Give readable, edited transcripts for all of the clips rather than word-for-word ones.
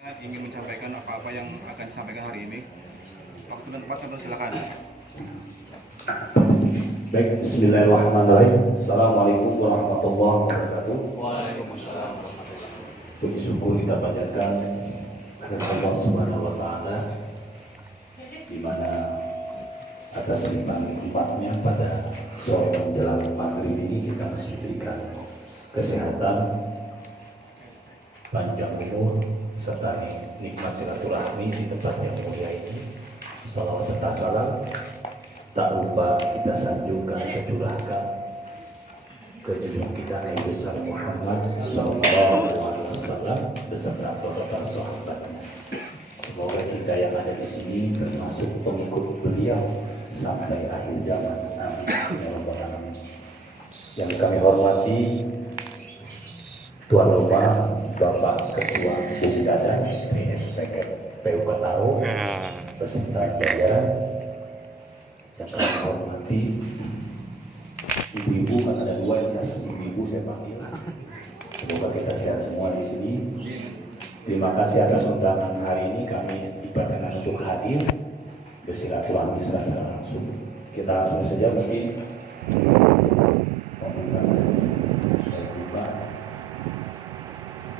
ingin menyampaikan apa-apa yang akan disampaikan hari ini. Waktu dan tempat silakan. Baik, bismillahirrahmanirrahim. Assalamualaikum warahmatullahi wabarakatuh. Waalaikumsalam. Puji syukur kita panjatkan kepada Allah Subhanahu wa taala di mana atas nikmat-nikmatnya pada sore menjelang maghrib ini kita masih diberikan kesehatan, panjang umur, serta nikmat silaturahmi di tempat yang mulia ini. Salawat serta salam tak lupa kita sanjungkan, kita curahkan ke junjungan kita Nabi besar Muhammad Sallallahu Alaihi Wasallam beserta para sahabatnya. Semoga kita yang ada di sini termasuk pengikut beliau sampai akhir zaman. Amin. Ya Rabbal Alamin. Yang kami hormati Tuan Rumah Bapak Ketua Bumdada PSPK PU Ketaro beserta jajaran. Yang kami hormati ibu-ibu, kan ada dua yang ibu-ibu saya panggil. Semoga kita sehat semua di sini. Terima kasih atas undangan hari ini, kami diperkenankan untuk hadir bersilaturahmi secara langsung. Kita langsung saja mungkin saya buka.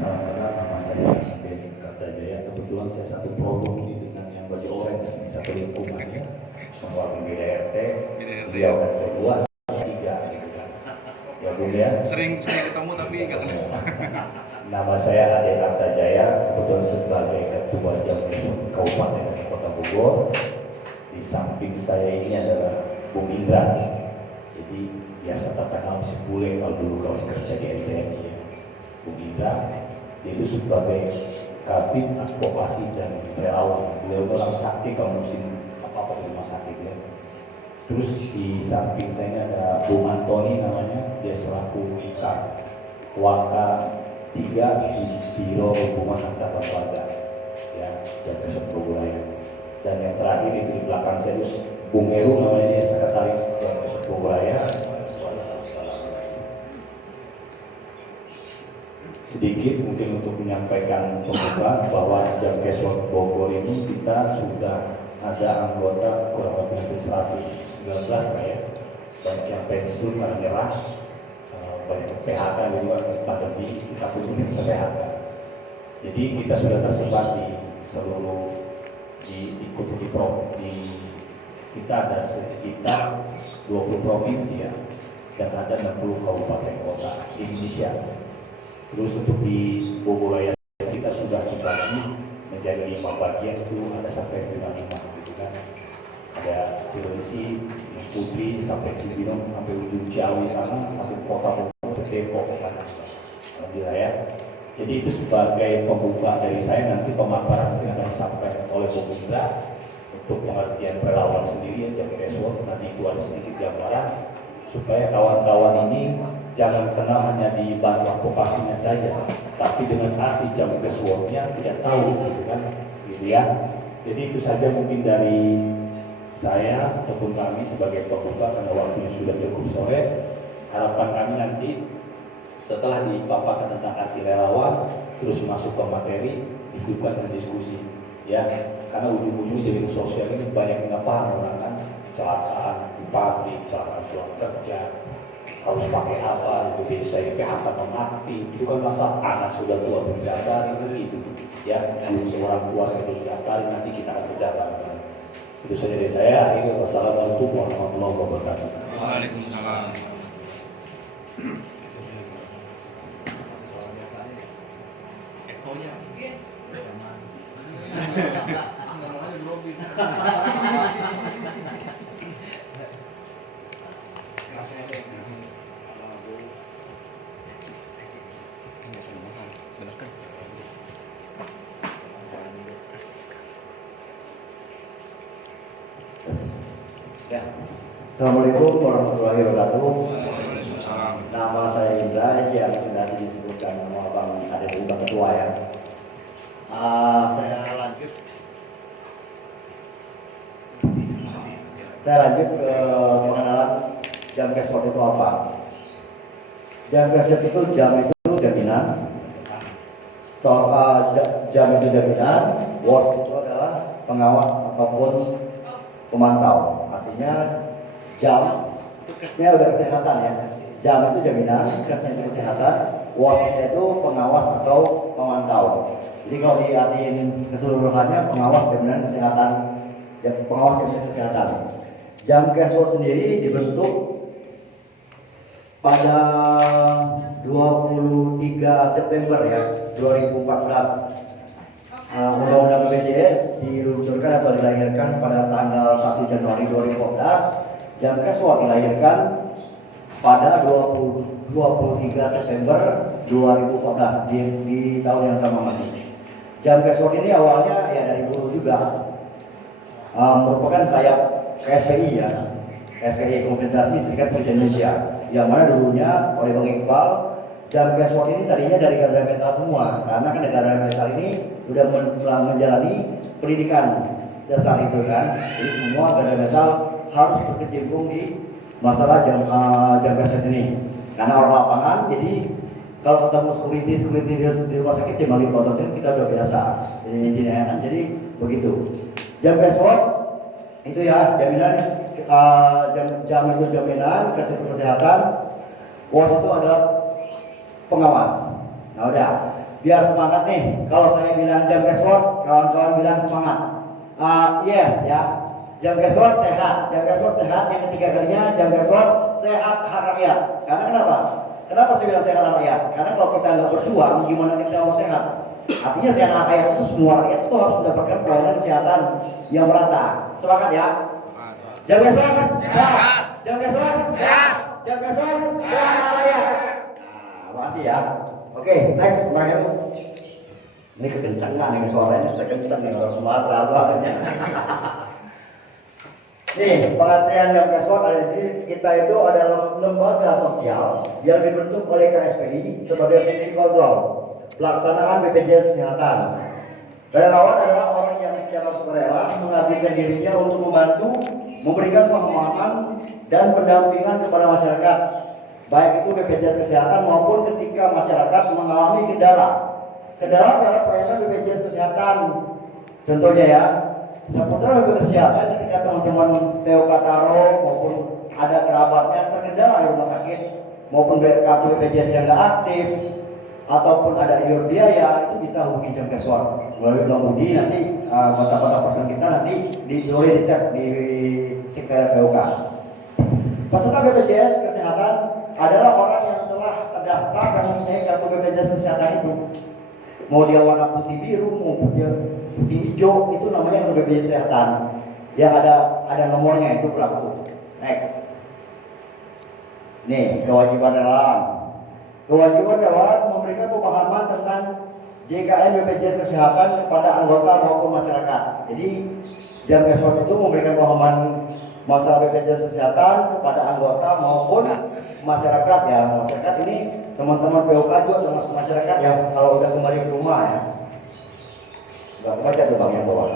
Salam kenal, nama saya Ben Kartajaya. Kebetulan saya satu program dengan yang baju orange, satu lingkungannya. Mewakili RT, beliau RT 2, 3 gitu kan. Ya Bung ya. Sering ketemu tapi nggak ketemu. Nama saya Ade Kartajaya, kebetulan sebagai Ketua Jamkes Kabupaten Kota Bogor. Di samping saya ini adalah Bung Indra. Jadi biasa terkenal si Bule kalau dulu kalau kerja di NTNI ya. Bung Indra, itu sebagai Kabid Advokasi dan Relawan. Beliau orang sakti kalau musim apa-apa di rumah sakit ya. Terus di samping saya ini ada Bung Antoni namanya, dia selaku Waka 3 di Biro Hubungan Antar Lembaga ya, dan Besok Bogoraya. Dan yang terakhir itu di belakang saya itu Bung Heru namanya, dia sekretaris dan Besok Bogoraya. Sedikit mungkin untuk menyampaikan pembukaan bahwa Jamkes Bogor ini kita sudah ada anggota kurang lebih 119 lah ya, banyak yang pensiun karena nyerah, banyak PHK juga pandemi, kita pun PHK. Jadi kita sudah tersebar di seluruh kita ada sekitar 20 provinsi ya, dan ada 60 kabupaten kota di Indonesia. Terus untuk di Bogoraya kita sudah dibagi menjadi 5 bagian, itu ada sampai 5 gitu kan. Ada Sulawesi, Putri sampai Cibinong, sampai ujung Ciawi sana, sampai kota Bogor, Depok sana. Alhamdulillah ya. Jadi itu sebagai pembuka dari saya, nanti pemaparan yang akan disampaikan oleh Bung Indra untuk pengertian relawan sendiri ya, Jamkes World. Nanti itu ada sedikit gambaran supaya kawan-kawan ini jangan kenal hanya di bahan advokasinya saja, tapi dengan arti Jamkes World-nya tidak tahu gitu kan, gitu ya. Jadi itu saja mungkin dari saya ataupun kami sebagai pembuka, karena waktunya sudah cukup sore. Harapan kami nanti setelah dipaparkan tentang arti relawan, terus masuk ke materi, dihidupkan dengan diskusi ya, karena ujung-ujungnya jadi sosial ini banyak yang nggak paham orang kan, kecelakaan di pabrik, kecelakaan pulang kerja, harus pakai apa, itu bisa ya PHK mati, itu kan masa anak sudah tua berdaftar itu ya, yang seorang tua saya berdaftar, nanti kita akan berdaftar. Itu saja dari saya. Akhirnya wassalamualaikum warahmatullahi wabarakatuh. Waalaikumsalam. Ya. Assalamualaikum warahmatullahi wabarakatuh. Waalaikumsalam. Nama saya Indra, yang sudah disebutkan nama Bang ada di Bang Ketua ya. Saya lanjut ke pengenalan Jamkes World itu apa. Jamkes itu jam itu jaminan. jam itu jaminan, ward itu adalah pengawas ataupun pemantau. Artinya jam itu kesnya udah kesehatan ya. Jam itu jaminan, kesnya itu kesehatan, ward itu pengawas atau pemantau. Jadi kalau diartiin keseluruhannya pengawas jaminan kesehatan, ya pengawas jaminan kesehatan. Jam Kesword sendiri dibentuk pada 23 September ya 2014. Undang-Undang BPJS diluncurkan atau dilahirkan pada tanggal 1 Januari 2014. Jam Kesword dilahirkan pada 23 September 2014 di tahun yang sama masih. Jam Kesword ini awalnya ya dari dulu juga merupakan sayap KSPI ya, KSPI Konfederasi Serikat Pekerja Indonesia, yang mana dulunya oleh Bang Iqbal. Jam Kesword ini tadinya dari garda metal semua, karena kan garda metal ini sudah menjalani pendidikan dasar itu kan, jadi semua garda metal harus berkecimpung di masalah jam Kesword ini, karena orang lapangan. Jadi kalau ketemu security di rumah sakit dia manggil prototin, kita udah biasa. Jadi begitu. Jam Kesword itu ya jaminan, jam itu jaminan kesehatan, WOS itu adalah pengawas. Nah udah, biar semangat nih. Kalau saya bilang jam Kesword, kawan-kawan bilang semangat. Yes ya. Jam Kesword sehat, jam Kesword sehat. Yang ketiga kalinya jam Kesword sehat hak rakyat. Karena kenapa? Kenapa saya bilang sehat hak rakyat? Karena kalau kita nggak berjuang, gimana kita mau sehat? Artinya sehat hak rakyat itu semua rakyat itu harus mendapatkan pelayanan kesehatan yang merata. Semangat ya. Jam Kesword sehat, jam Kesword sehat, jam Kesword sehat hak rakyat. Makasih ya. Oke, next Bang Heru. Ini kekencangan nih suaranya, saya kencang nih orang Sumatera soalnya. Nih, pengertian jam Kesword ada di sini. Kita itu adalah lembaga sosial yang dibentuk oleh KSPI sebagai fungsi kontrol pelaksanaan BPJS Kesehatan. Relawan adalah orang yang secara sukarela mengabdikan dirinya untuk membantu, memberikan pemahaman dan pendampingan kepada masyarakat, baik itu BPJS Kesehatan maupun ketika masyarakat mengalami kendala. Kendala dalam pelayanan BPJS Kesehatan, contohnya ya, seputar BPJS Kesehatan ketika teman-teman POK Taro maupun ada kerabatnya terkendala di rumah sakit maupun kartu BPJS yang nggak aktif ataupun ada iur biaya, itu bisa hubungi jam Kesword melalui Bang Budi. Nanti kontak-kontak person kita nanti boleh di save di sekretariat POK. Peserta BPJS Kesehatan adalah orang yang telah terdaftar dan mempunyai kartu BPJS Kesehatan itu. Mau dia warna putih biru, mau dia putih hijau, itu namanya kartu BPJS Kesehatan. Yang ada nomornya itu berlaku. Next. Nih, kewajiban relawan. Kewajiban relawan memberikan pemahaman tentang JKN BPJS Kesehatan kepada anggota maupun masyarakat. Jadi jam Kesword itu memberikan pemahaman masalah BPJS Kesehatan kepada anggota maupun masyarakat ya. Masyarakat ini teman-teman POK juga termasuk masyarakat yang kalau udah kembali ke rumah ya. Baca tuh Bang yang bawah.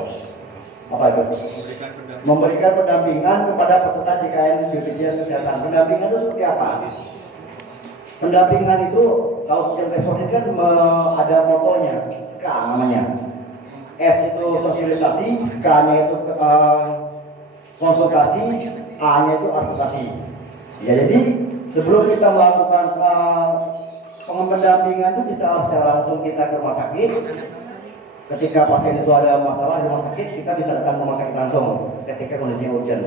Apa itu? Memberikan pendampingan kepada peserta JKN BPJS Kesehatan. Pendampingan itu seperti apa? Pendampingan itu kalau jam Kesword kan ada motonya, SK namanya. S itu sosialisasi, K-nya itu konsultasi, A-nya itu advokasi. Ya jadi sebelum kita melakukan pendampingan itu bisa secara langsung kita ke rumah sakit. Ketika pasien itu ada masalah di rumah sakit, kita bisa datang ke rumah sakit langsung ketika kondisinya urgent.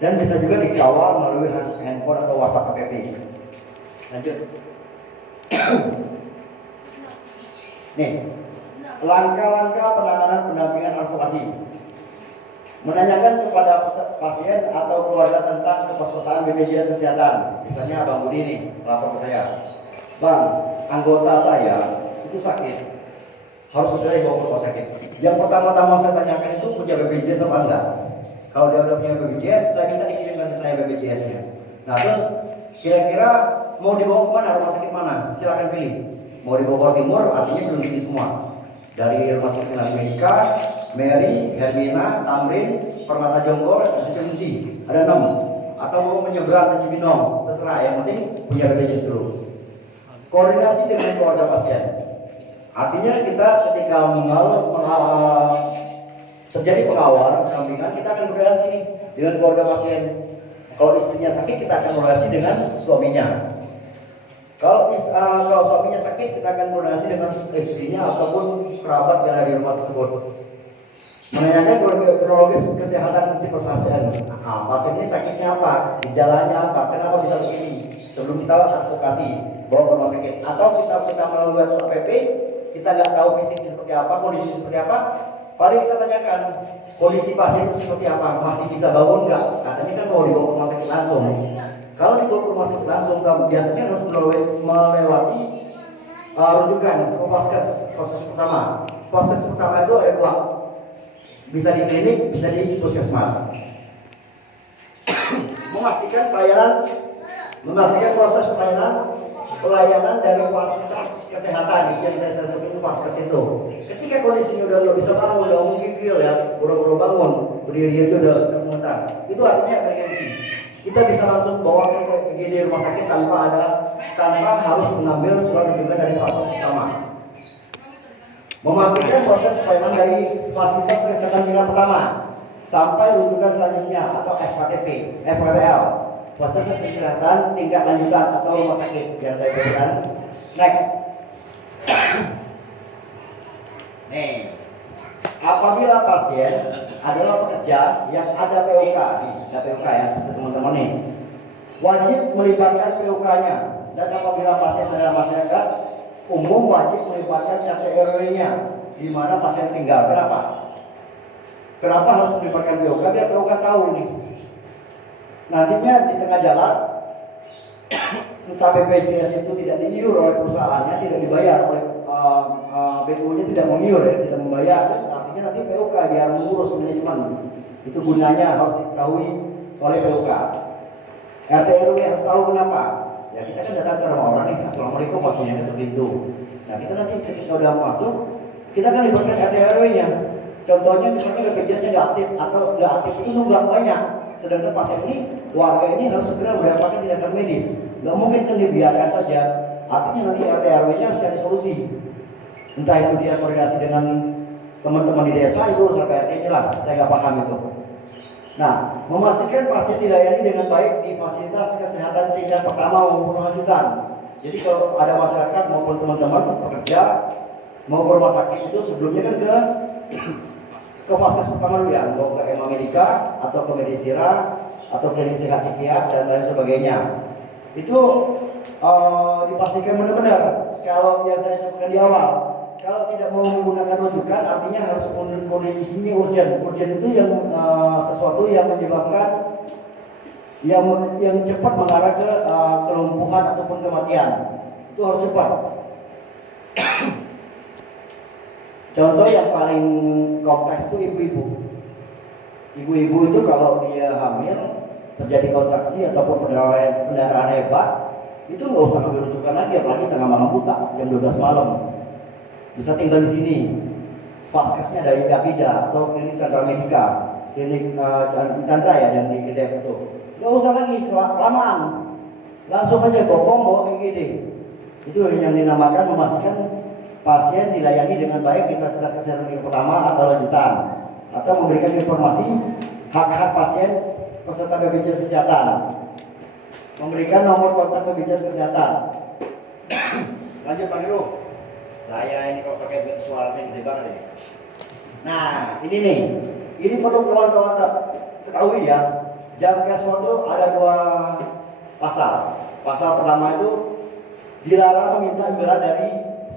Dan bisa juga dikawal melalui handphone atau WhatsApp APP. Lanjut. Nih, langkah-langkah penanganan pendampingan advokasi. Menanyakan kepada pasien atau keluarga tentang kepesertaan BPJS Kesehatan. Misalnya Bang Budi nih, lapor ke saya. Bang, anggota saya itu sakit, harus segera dibawa ke rumah sakit. Yang pertama-tama saya tanyakan itu punya BPJS apa enggak. Kalau dia udah punya BPJS, saya minta dikirimkan ke saya BPJS-nya. Nah terus kira-kira mau dibawa kemana, rumah sakit mana? Silahkan pilih. Mau di Bogor Timur, artinya belum isi semua. Dari rumah sakit Medika, Mary, Hermina, Tamrin, Permata Jonggol, Cemsi. Ada 6. Atau mau menyeberang ke Cibinong, terserah. Yang penting punya BPJS dulu. Koordinasi dengan keluarga pasien. Artinya kita ketika terjadi pengawalan pendampingan, kita akan berrelasi nih dengan keluarga pasien. Kalau istrinya sakit, kita akan berrelasi dengan suaminya. Kalau suaminya sakit, kita akan berrelasi dengan istrinya ataupun kerabat yang ada di rumah tersebut. Menanyakan kronologis kesehatan si pasien. Pasien ini sakitnya apa, gejalanya apa, kenapa bisa begini. Sebelum kita advokasi bawa ke rumah sakit, atau kita melalui SOP, kita nggak tahu fisiknya seperti apa, kondisi seperti apa. Paling kita tanyakan kondisi pasien itu seperti apa, masih bisa bangun nggak? Katanya kan mau dibawa ke rumah sakit langsung. Kalau dibawa ke rumah sakit langsung, biasanya harus melewati rujukan ke proses pertama. Proses pertama itu ada dua, bisa di klinik, bisa di puskesmas. Memastikan proses pelayanan dari fasilitas kesehatan yang saya sebut itu vaskes itu. Ketika kondisinya udah nggak bisa bangun, udah menggigil ya, buru-buru bangun, berdiri aja udah termutar. Itu artinya emergensi. Kita bisa langsung bawa ke IGD rumah sakit tanpa harus mengambil surat rujukan dari fasilitas pertama. Memastikan proses pelayanan dari fasilitas kesehatan tingkat pertama sampai rujukan selanjutnya atau FKTP, FKTL, fasilitas kesehatan tingkat lanjutan atau rumah sakit yang saya berikan. Next. Nih, apabila pasien adalah pekerja yang ada POK, POK ya teman-teman nih, wajib melibatkan POK-nya. Dan apabila pasien adalah masyarakat umum, wajib melibatkan RT RW-nya di mana pasien tinggal. Kenapa harus melibatkan POK? Biar POK tahu nih. Nantinya di tengah jalan, entah BPJS itu tidak di-iur oleh perusahaannya, tidak dibayar oleh BPU-nya, tidak mengiur ya, tidak membayar. Artinya nanti POK biar mengurus manajemen. Itu gunanya harus diketahui oleh POK. RT RW harus tahu kenapa. Ya kita kan datang ke rumah orang nih, assalamualaikum, pasiennya ketuk pintu. Nah kita nanti ketika udah masuk, kita kan libatkan RT RW-nya. Contohnya misalnya BPJS-nya nggak aktif atau nggak aktif itu nggak banyak. Sedangkan pasien ini, warga ini harus segera mendapatkan tindakan medis. Nggak mungkin kan dibiarkan saja. Artinya nanti RT RW-nya harus cari solusi. Entah itu dia koordinasi dengan teman-teman di desa, itu urusan PRT-nya lah. Saya nggak paham itu. Nah, memastikan pasien dilayani dengan baik di fasilitas kesehatan tingkat pertama maupun lanjutan. Jadi kalau ada masyarakat maupun teman-teman pekerja mau ke rumah sakit itu sebelumnya kan ke vaskes pertama dulu ya, mau ke Ema Medika atau ke Medisira atau klinik sehat Cikias dan lain sebagainya. Itu dipastikan benar-benar. Kalau yang saya sebutkan di awal, kalau tidak mau menggunakan rujukan, artinya harus kondisinya urgent. Urgent itu yang sesuatu yang menyebabkan yang cepat mengarah ke kelumpuhan ataupun kematian. Itu harus cepat. Contoh yang paling kompleks itu ibu-ibu. Ibu-ibu itu kalau dia hamil, terjadi kontraksi ataupun pendarahan hebat, itu nggak usah ambil rujukan lagi, apalagi tengah malam buta, jam 12 malam. Bisa tinggal di sini. Vaskesnya dari Gapida atau klinik Chandra Medika, klinik Chandra ya yang di Kedep itu. Nggak usah lagi kelamaan, langsung aja bawa ke IGD. Itu yang dinamakan memastikan pasien dilayani dengan baik di fasilitas kesehatan yang pertama atau lanjutan, atau memberikan informasi hak-hak pasien peserta BPJS Kesehatan, memberikan nomor kontak BPJS Kesehatan. Lanjut Pak Heru. Saya ini kalau pakai suara saya gede banget ya. Nah ini nih, ini perlu kawan-kawan ketahui ya. Jamkes itu ada dua pasal. Pasal pertama itu dilarang meminta imbalan dari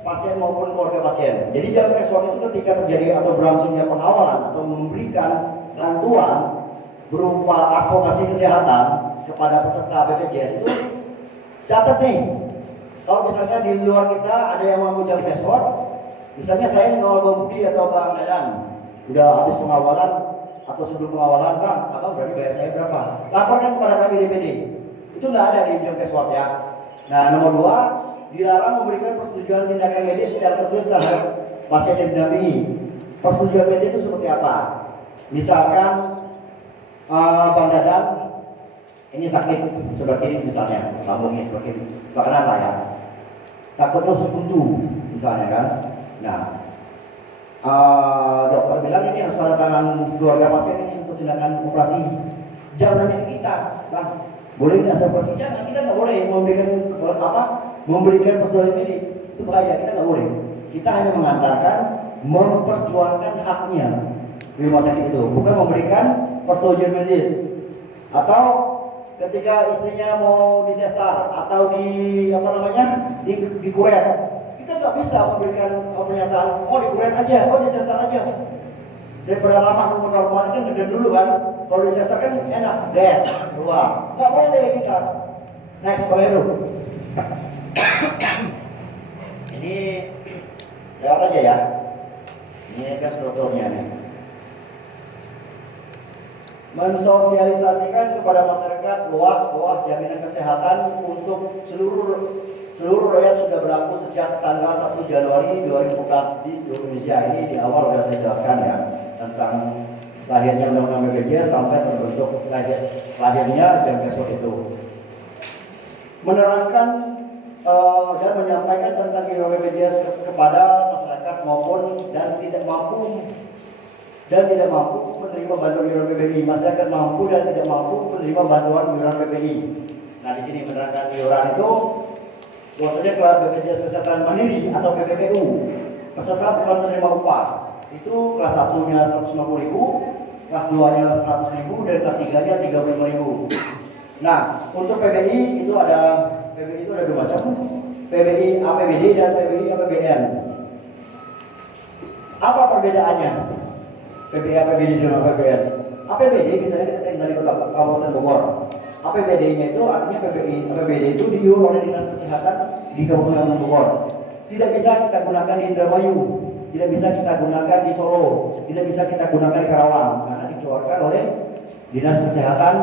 pasien maupun keluarga pasien. Jadi Jamkes itu ketika terjadi atau berlangsungnya pengawalan atau memberikan bantuan berupa advokasi kesehatan kepada peserta BPJS itu, catat nih. Kalau misalnya di luar kita ada yang mau Jamkes, misalnya saya ngawal Bang Budi atau Bang Dadan, udah habis pengawalan atau sebelum pengawalan, Bang, abang berarti bayar saya berapa? Laporkan kepada kami DPD. Itu nggak ada di Jamkes ya. Nah, nomor 2, dilarang memberikan persetujuan tindakan medis secara tertulis terhadap pasien yang didampingi. Persetujuan medis itu seperti apa? Misalkan Bang Dadan ini sakit seperti ini misalnya, lambungnya seperti ini, sebelah kanan lah ya. Takutnya usus buntu misalnya kan. Nah, dokter bilang ini harus tanda tangan keluarga pasien ini untuk tindakan operasi. Jangan nanya kita, bang, boleh nggak saya operasi? Jangan, kita nggak boleh memberikan persetujuan medis, itu bahaya, kita nggak boleh. Kita hanya mengantarkan, memperjuangkan haknya di rumah sakit itu, bukan memberikan persetujuan medis. Atau ketika istrinya mau disesar atau dikuret, kita nggak bisa memberikan pernyataan, oh dikuret aja, oh disesar aja. Daripada lama nunggu normal kan ngeden dulu kan, kalau disesar kan enak, des keluar. Nggak boleh kita. Next, Pak Heru. Ini lewat aja ya. Ini kan strukturnya nih. Mensosialisasikan kepada masyarakat luas bahwa jaminan kesehatan untuk seluruh rakyat sudah berlaku sejak tanggal 1 Januari 2014 di seluruh Indonesia. Ini di awal sudah saya jelaskan ya tentang lahirnya Undang-Undang BPJS sampai terbentuk lahirnya Jamkes itu. Menerangkan dan menyampaikan tentang Undang-Undang BPJS kepada masyarakat maupun dan tidak mampu menerima bantuan iuran PPI. Masyarakat mampu dan tidak mampu menerima bantuan iuran PPI. Nah, di sini menerangkan iuran itu bahwasanya kelas BPJS Kesehatan Mandiri atau BPPU, peserta bukan menerima upah. Itu kelas 1-nya 150.000, kelas 2-nya 100.000 dan kelas 3-nya 35.000. Nah, untuk PPI itu ada dua macam, PPI APBD dan PPI APBN. Apa perbedaannya? PPI APBD dengan APBN. APBD misalnya kita tinggal di Kabupaten Bogor. APBD-nya itu artinya APBD itu diiur oleh Dinas Kesehatan di Kabupaten Bogor. Tidak bisa kita gunakan di Indramayu, tidak bisa kita gunakan di Solo, tidak bisa kita gunakan di Karawang karena dikeluarkan oleh Dinas Kesehatan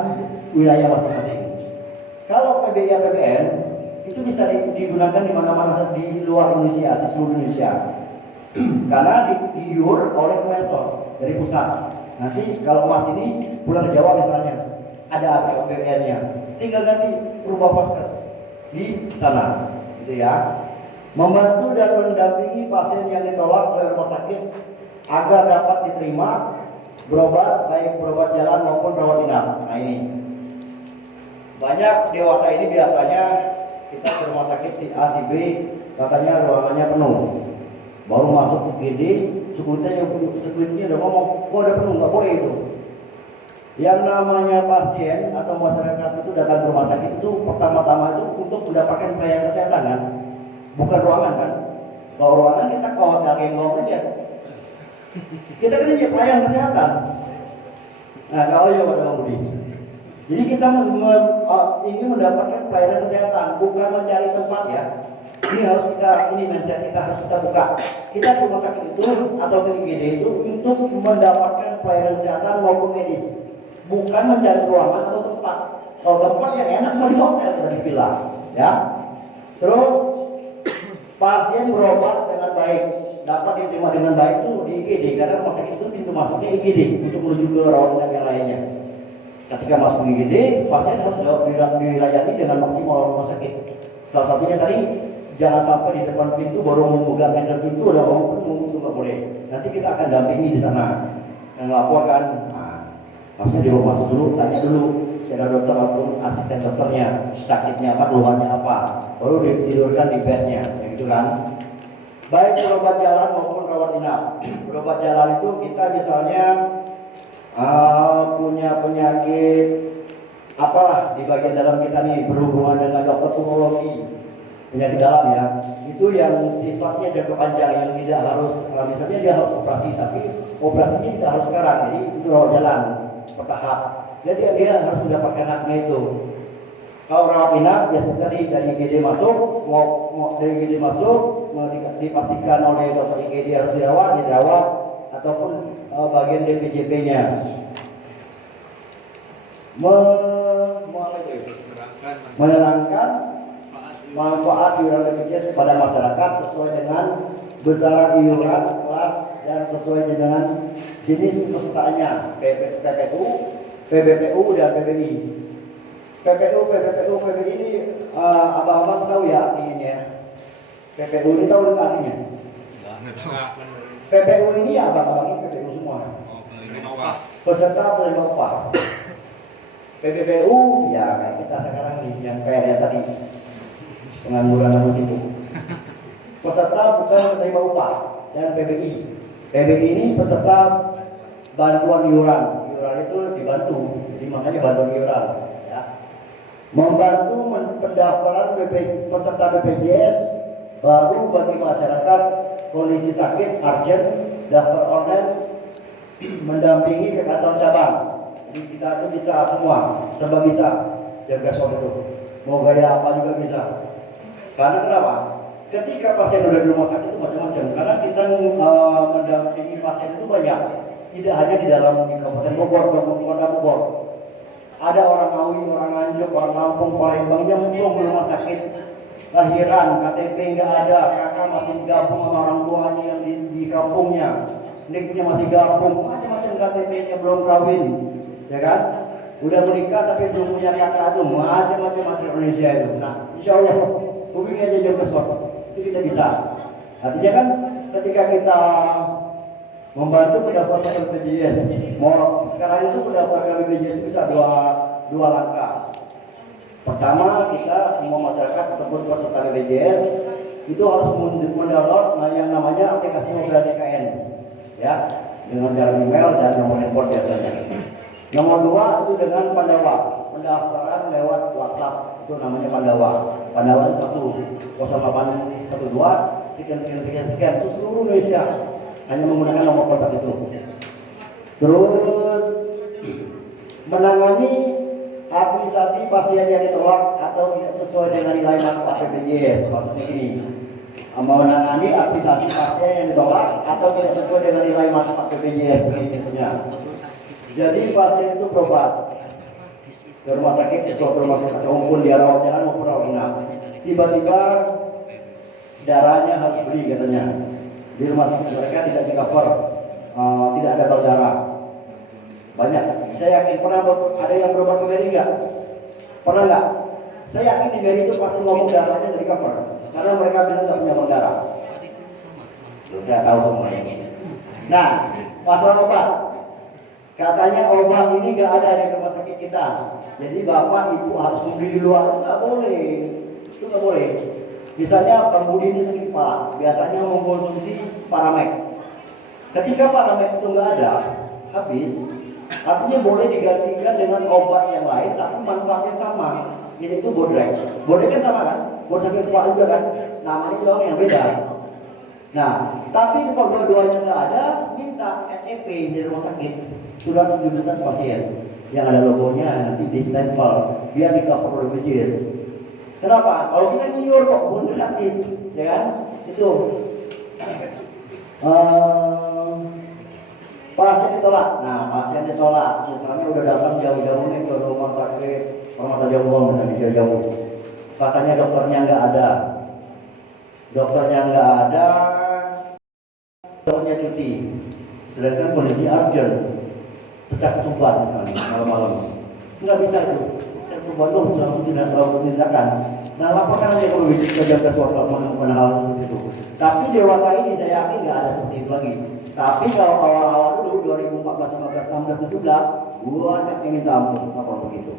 wilayah masing-masing. Kalau PBI APBN itu bisa digunakan di mana-mana di luar Indonesia, di seluruh Indonesia. Karena diiur oleh Kemensos dari pusat. Nanti kalau Mas ini pulang ke Jawa misalnya, ada APBN-nya, tinggal ganti rubah Paskes di sana, gitu ya. Membantu dan mendampingi pasien yang ditolak oleh rumah sakit agar dapat diterima berobat, baik berobat jalan maupun rawat inap. Nah ini banyak dewasa ini biasanya kita ke rumah sakit si A, si B, katanya ruangannya penuh. Baru masuk UGD, sekuritinya udah ngomong, oh udah penuh, nggak boleh itu. Yang namanya pasien atau masyarakat itu datang ke rumah sakit itu pertama-tama itu untuk mendapatkan pelayanan kesehatan kan, bukan ruangan kan. Kalau ruangan kita hotel genggong aja, kita kan ini pelayanan kesehatan. Nah kalau ya Pak Budi, jadi kita ingin mendapatkan pelayanan kesehatan, bukan mencari tempat ya. Ini harus ini mindset kita harus kita buka. Kita ke rumah sakit itu atau ke IGD itu untuk mendapatkan pelayanan kesehatan maupun medis, bukan mencari ruangan atau tempat. Kalau tempat yang enak mau di hotel atau di villa, ya. Terus pasien berobat dengan baik, dapat diterima dengan baik itu di IGD karena rumah sakit itu pintu masuknya IGD untuk menuju ke rawat inap yang lainnya. Ketika masuk IGD, pasien harus dilayani dengan maksimal rumah sakit. Salah satunya tadi, jangan sampai di depan pintu baru memegang handle pintu udah mau penuh, itu nggak boleh. Nanti kita akan dampingi di sana, yang melaporkan. Maksudnya dia masuk dulu, tanya dulu secara dokter ataupun asisten dokternya, sakitnya apa, keluhannya apa, baru ditidurkan di bednya, ya gitu kan. Baik berobat jalan maupun rawat inap. Berobat jalan itu kita misalnya punya penyakit apalah di bagian dalam kita nih berhubungan dengan dokter pulmologi, penyakit dalam ya, itu yang sifatnya jangka panjang yang tidak harus misalnya dia harus operasi tapi operasinya tidak harus sekarang, jadi itu rawat jalan bertahap. Jadi dia harus mendapatkan haknya itu. Kalau rawat inap ya tadi dari IGD masuk, mau dari IGD masuk mau dipastikan oleh dokter IGD harus dirawat ataupun bagian DPJP-nya. Menerangkan manfaat iuran BPJS kepada masyarakat sesuai dengan besaran iuran kelas dan sesuai dengan jenis pesertaannya, PPU, PBPU dan PBI. PPU, PBI ini abang-abang tahu ya artinya. PPU ini tahu artinya? Nggak tahu. PPU ini ya abang-abang ini PPU semua. Oh, penerima upah. Peserta penerima upah. PPPU ya kayak kita sekarang nih yang PNS tadi, pengangguran harus itu. Peserta bukan penerima upah. Dan PBI. PBI ini peserta bantuan iuran. Iuran itu dibantu, jadi makanya bantuan iuran. Ya. Membantu pendaftaran peserta BPJS baru bagi masyarakat kondisi sakit urgent, daftar online, mendampingi ke kantor cabang. Jadi kita itu bisa semua, serba bisa jaga soal itu. Mau gaya apa juga bisa. Karena kenapa? Ketika pasien udah di rumah sakit itu macam-macam. Karena kita mendampingi pasien itu banyak. Tidak hanya di dalam di Kabupaten Bogor, Kota Bogor. Ada orang Ngawi, orang Nganjuk, orang Lampung, Palembang yang nyemplung di rumah sakit. Lahiran, KTP nggak ada, kakak masih gabung sama orang tuanya yang di kampungnya. Niknya masih gabung, macam-macam KTP-nya belum kawin, ya kan? Udah menikah tapi belum punya kakak tuh, macam-macam masyarakat Indonesia itu. Nah, insya Allah hubungi aja jam besok, itu kita bisa. Artinya kan ketika kita membantu pendaftaran BPJS, mau sekarang itu pendaftaran BPJS bisa dua langkah. Pertama, kita semua masyarakat ataupun peserta BPJS itu harus mendownload yang namanya aplikasi Mobil DKN, ya, dengan cara email dan nomor handphone biasanya. Nomor dua itu dengan Pandawa, pendaftaran lewat WhatsApp, itu namanya Pandawa. Pandawa itu 0812 sekian itu seluruh Indonesia hanya menggunakan nomor kontak itu. Terus menangani administrasi pasien yang ditolak atau tidak sesuai dengan nilai manfaat BPJS. Maksudnya gini, menangani administrasi pasien yang ditolak atau tidak sesuai dengan nilai manfaat BPJS begini. Jadi pasien itu berobat ke rumah sakit, ke suatu rumah sakit maupun dia rawat jalan maupun rawat inap. Tiba-tiba darahnya harus beli katanya. Di rumah sakit mereka tidak di cover, tidak ada bal darah. Banyak. Saya yakin pernah ada yang berobat ke Mary nggak? Pernah nggak? Saya yakin di Mary itu pasti ngomong darahnya dari cover, karena mereka bilang nggak punya darah. Terus saya tahu semuanya. Nah, masalah obat, katanya obat ini nggak ada di rumah sakit kita. Jadi bapak ibu harus membeli di luar, itu nggak boleh. Itu nggak boleh. Misalnya Bang Budi ini sakit kepala, biasanya mengkonsumsi Paramek. Ketika Paramek itu nggak ada, habis. Artinya boleh digantikan dengan obat yang lain, tapi manfaatnya sama. Jadi itu bodrek. Bodrek kan sama kan? Bodrek sakit kepala juga kan? Namanya doang yang beda. Nah, tapi kalau dua-duanya nggak ada, minta SEP di rumah sakit. Surat identitas pasien yang ada logonya nanti di stempel biar di cover oleh BPJS. Kenapa? Kalau kita nyuruh kok pun gratis, ya kan? Itu. Pasien ditolak. Nah, pasien ditolak. Misalnya udah datang jauh-jauh nih ke rumah sakit Permata Jambon, misalnya jauh-jauh. Katanya dokternya nggak ada. Dokternya cuti. Sedangkan kondisi urgent, pecah ketuban misalnya malam-malam. Nggak bisa itu. Pecah ketuban tuh langsung tidak selalu tindakan. Nah, laporkan aja kalau bisa jaga suatu mana hal seperti itu. Tapi dewasa ini saya yakin nggak ada seperti itu lagi. Tapi kalau awal-awal dulu 2014, 15, 16, 17 banyak yang minta ampun apa begitu.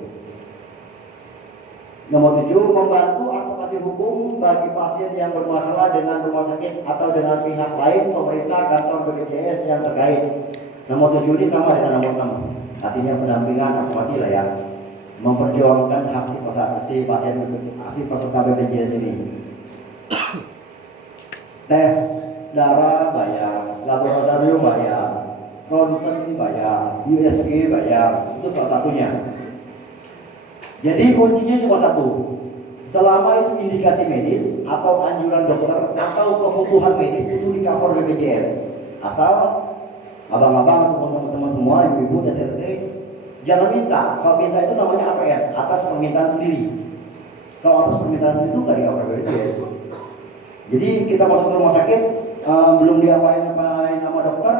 Nomor 7, membantu advokasi hukum bagi pasien yang bermasalah dengan rumah sakit atau dengan pihak lain, pemerintah, kantor BPJS yang terkait. Nomor 7 ini sama dengan nomor 6. Artinya pendampingan advokasi lah ya. Memperjuangkan hak si pasien, si peserta BPJS ini. Tes darah bayar, laboratorium bayar, ronsen bayar, USG bayar, itu salah satunya. Jadi kuncinya cuma satu, selama itu indikasi medis atau anjuran dokter atau kebutuhan medis itu di cover BPJS. Asal abang-abang, teman-teman semua, ibu-ibu, tete-tete, jangan minta. Kalau minta itu namanya APS, atas permintaan sendiri. Kalau atas permintaan sendiri itu nggak di cover BPJS. Jadi kita masuk ke rumah sakit, belum diapain sama dokter,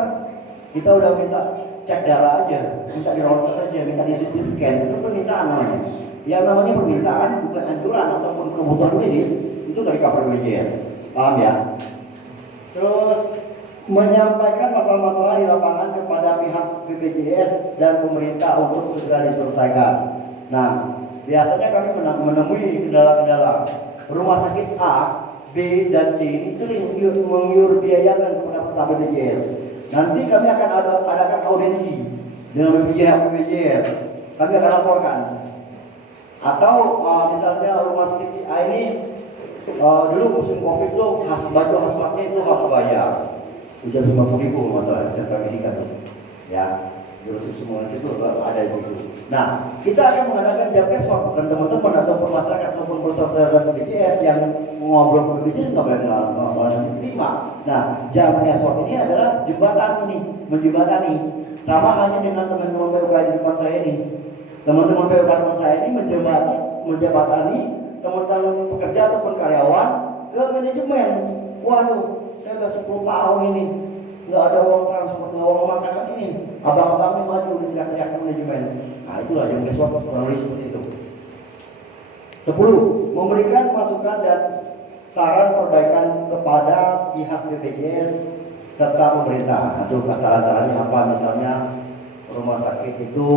kita udah minta cek darah aja, minta di ronsen aja, minta di CT scan, itu permintaan namanya. Yang namanya permintaan bukan anjuran ataupun kebutuhan medis, itu dari cover BPJS. Paham ya? Terus menyampaikan masalah-masalah di lapangan kepada pihak BPJS dan pemerintah untuk segera diselesaikan. Nah, biasanya kami menemui kendala-kendala. Rumah sakit A, B, dan C ini sering mengiur biayakan kepada peserta BPJS. Nanti kami akan adakan audiensi dengan BPJS. Kami akan laporkan. Atau misalnya rumah sakit C A ini dulu musim COVID itu baju hazmatnya itu harus bayar. Ujian 50.000 masalah sentra pendidikan, ya, jurus semua itu ada itu. Nah, kita akan mengadakan jam keswab bukan teman-teman ataupun masyarakat ataupun peserta BPJS yang ngobrol ke BPJS nggak boleh terima. Nah, jam keswab ini adalah jembatan ini, menjembatani. Sama halnya dengan teman-teman PUK di depan saya ini. Teman-teman PUK di depan saya ini menjembatani teman-teman pekerja ataupun karyawan ke manajemen. Waduh, saya udah 10 tahun ini nggak ada uang transport, nggak uang makan ini. Abang-abang maju di teriak-teriak manajemen. Nah, itulah yang keswab kurang lebih seperti itu. 10. Memberikan masukan dan saran perbaikan kepada pihak BPJS serta pemerintah. Itu saran-sarannya apa? Misalnya rumah sakit itu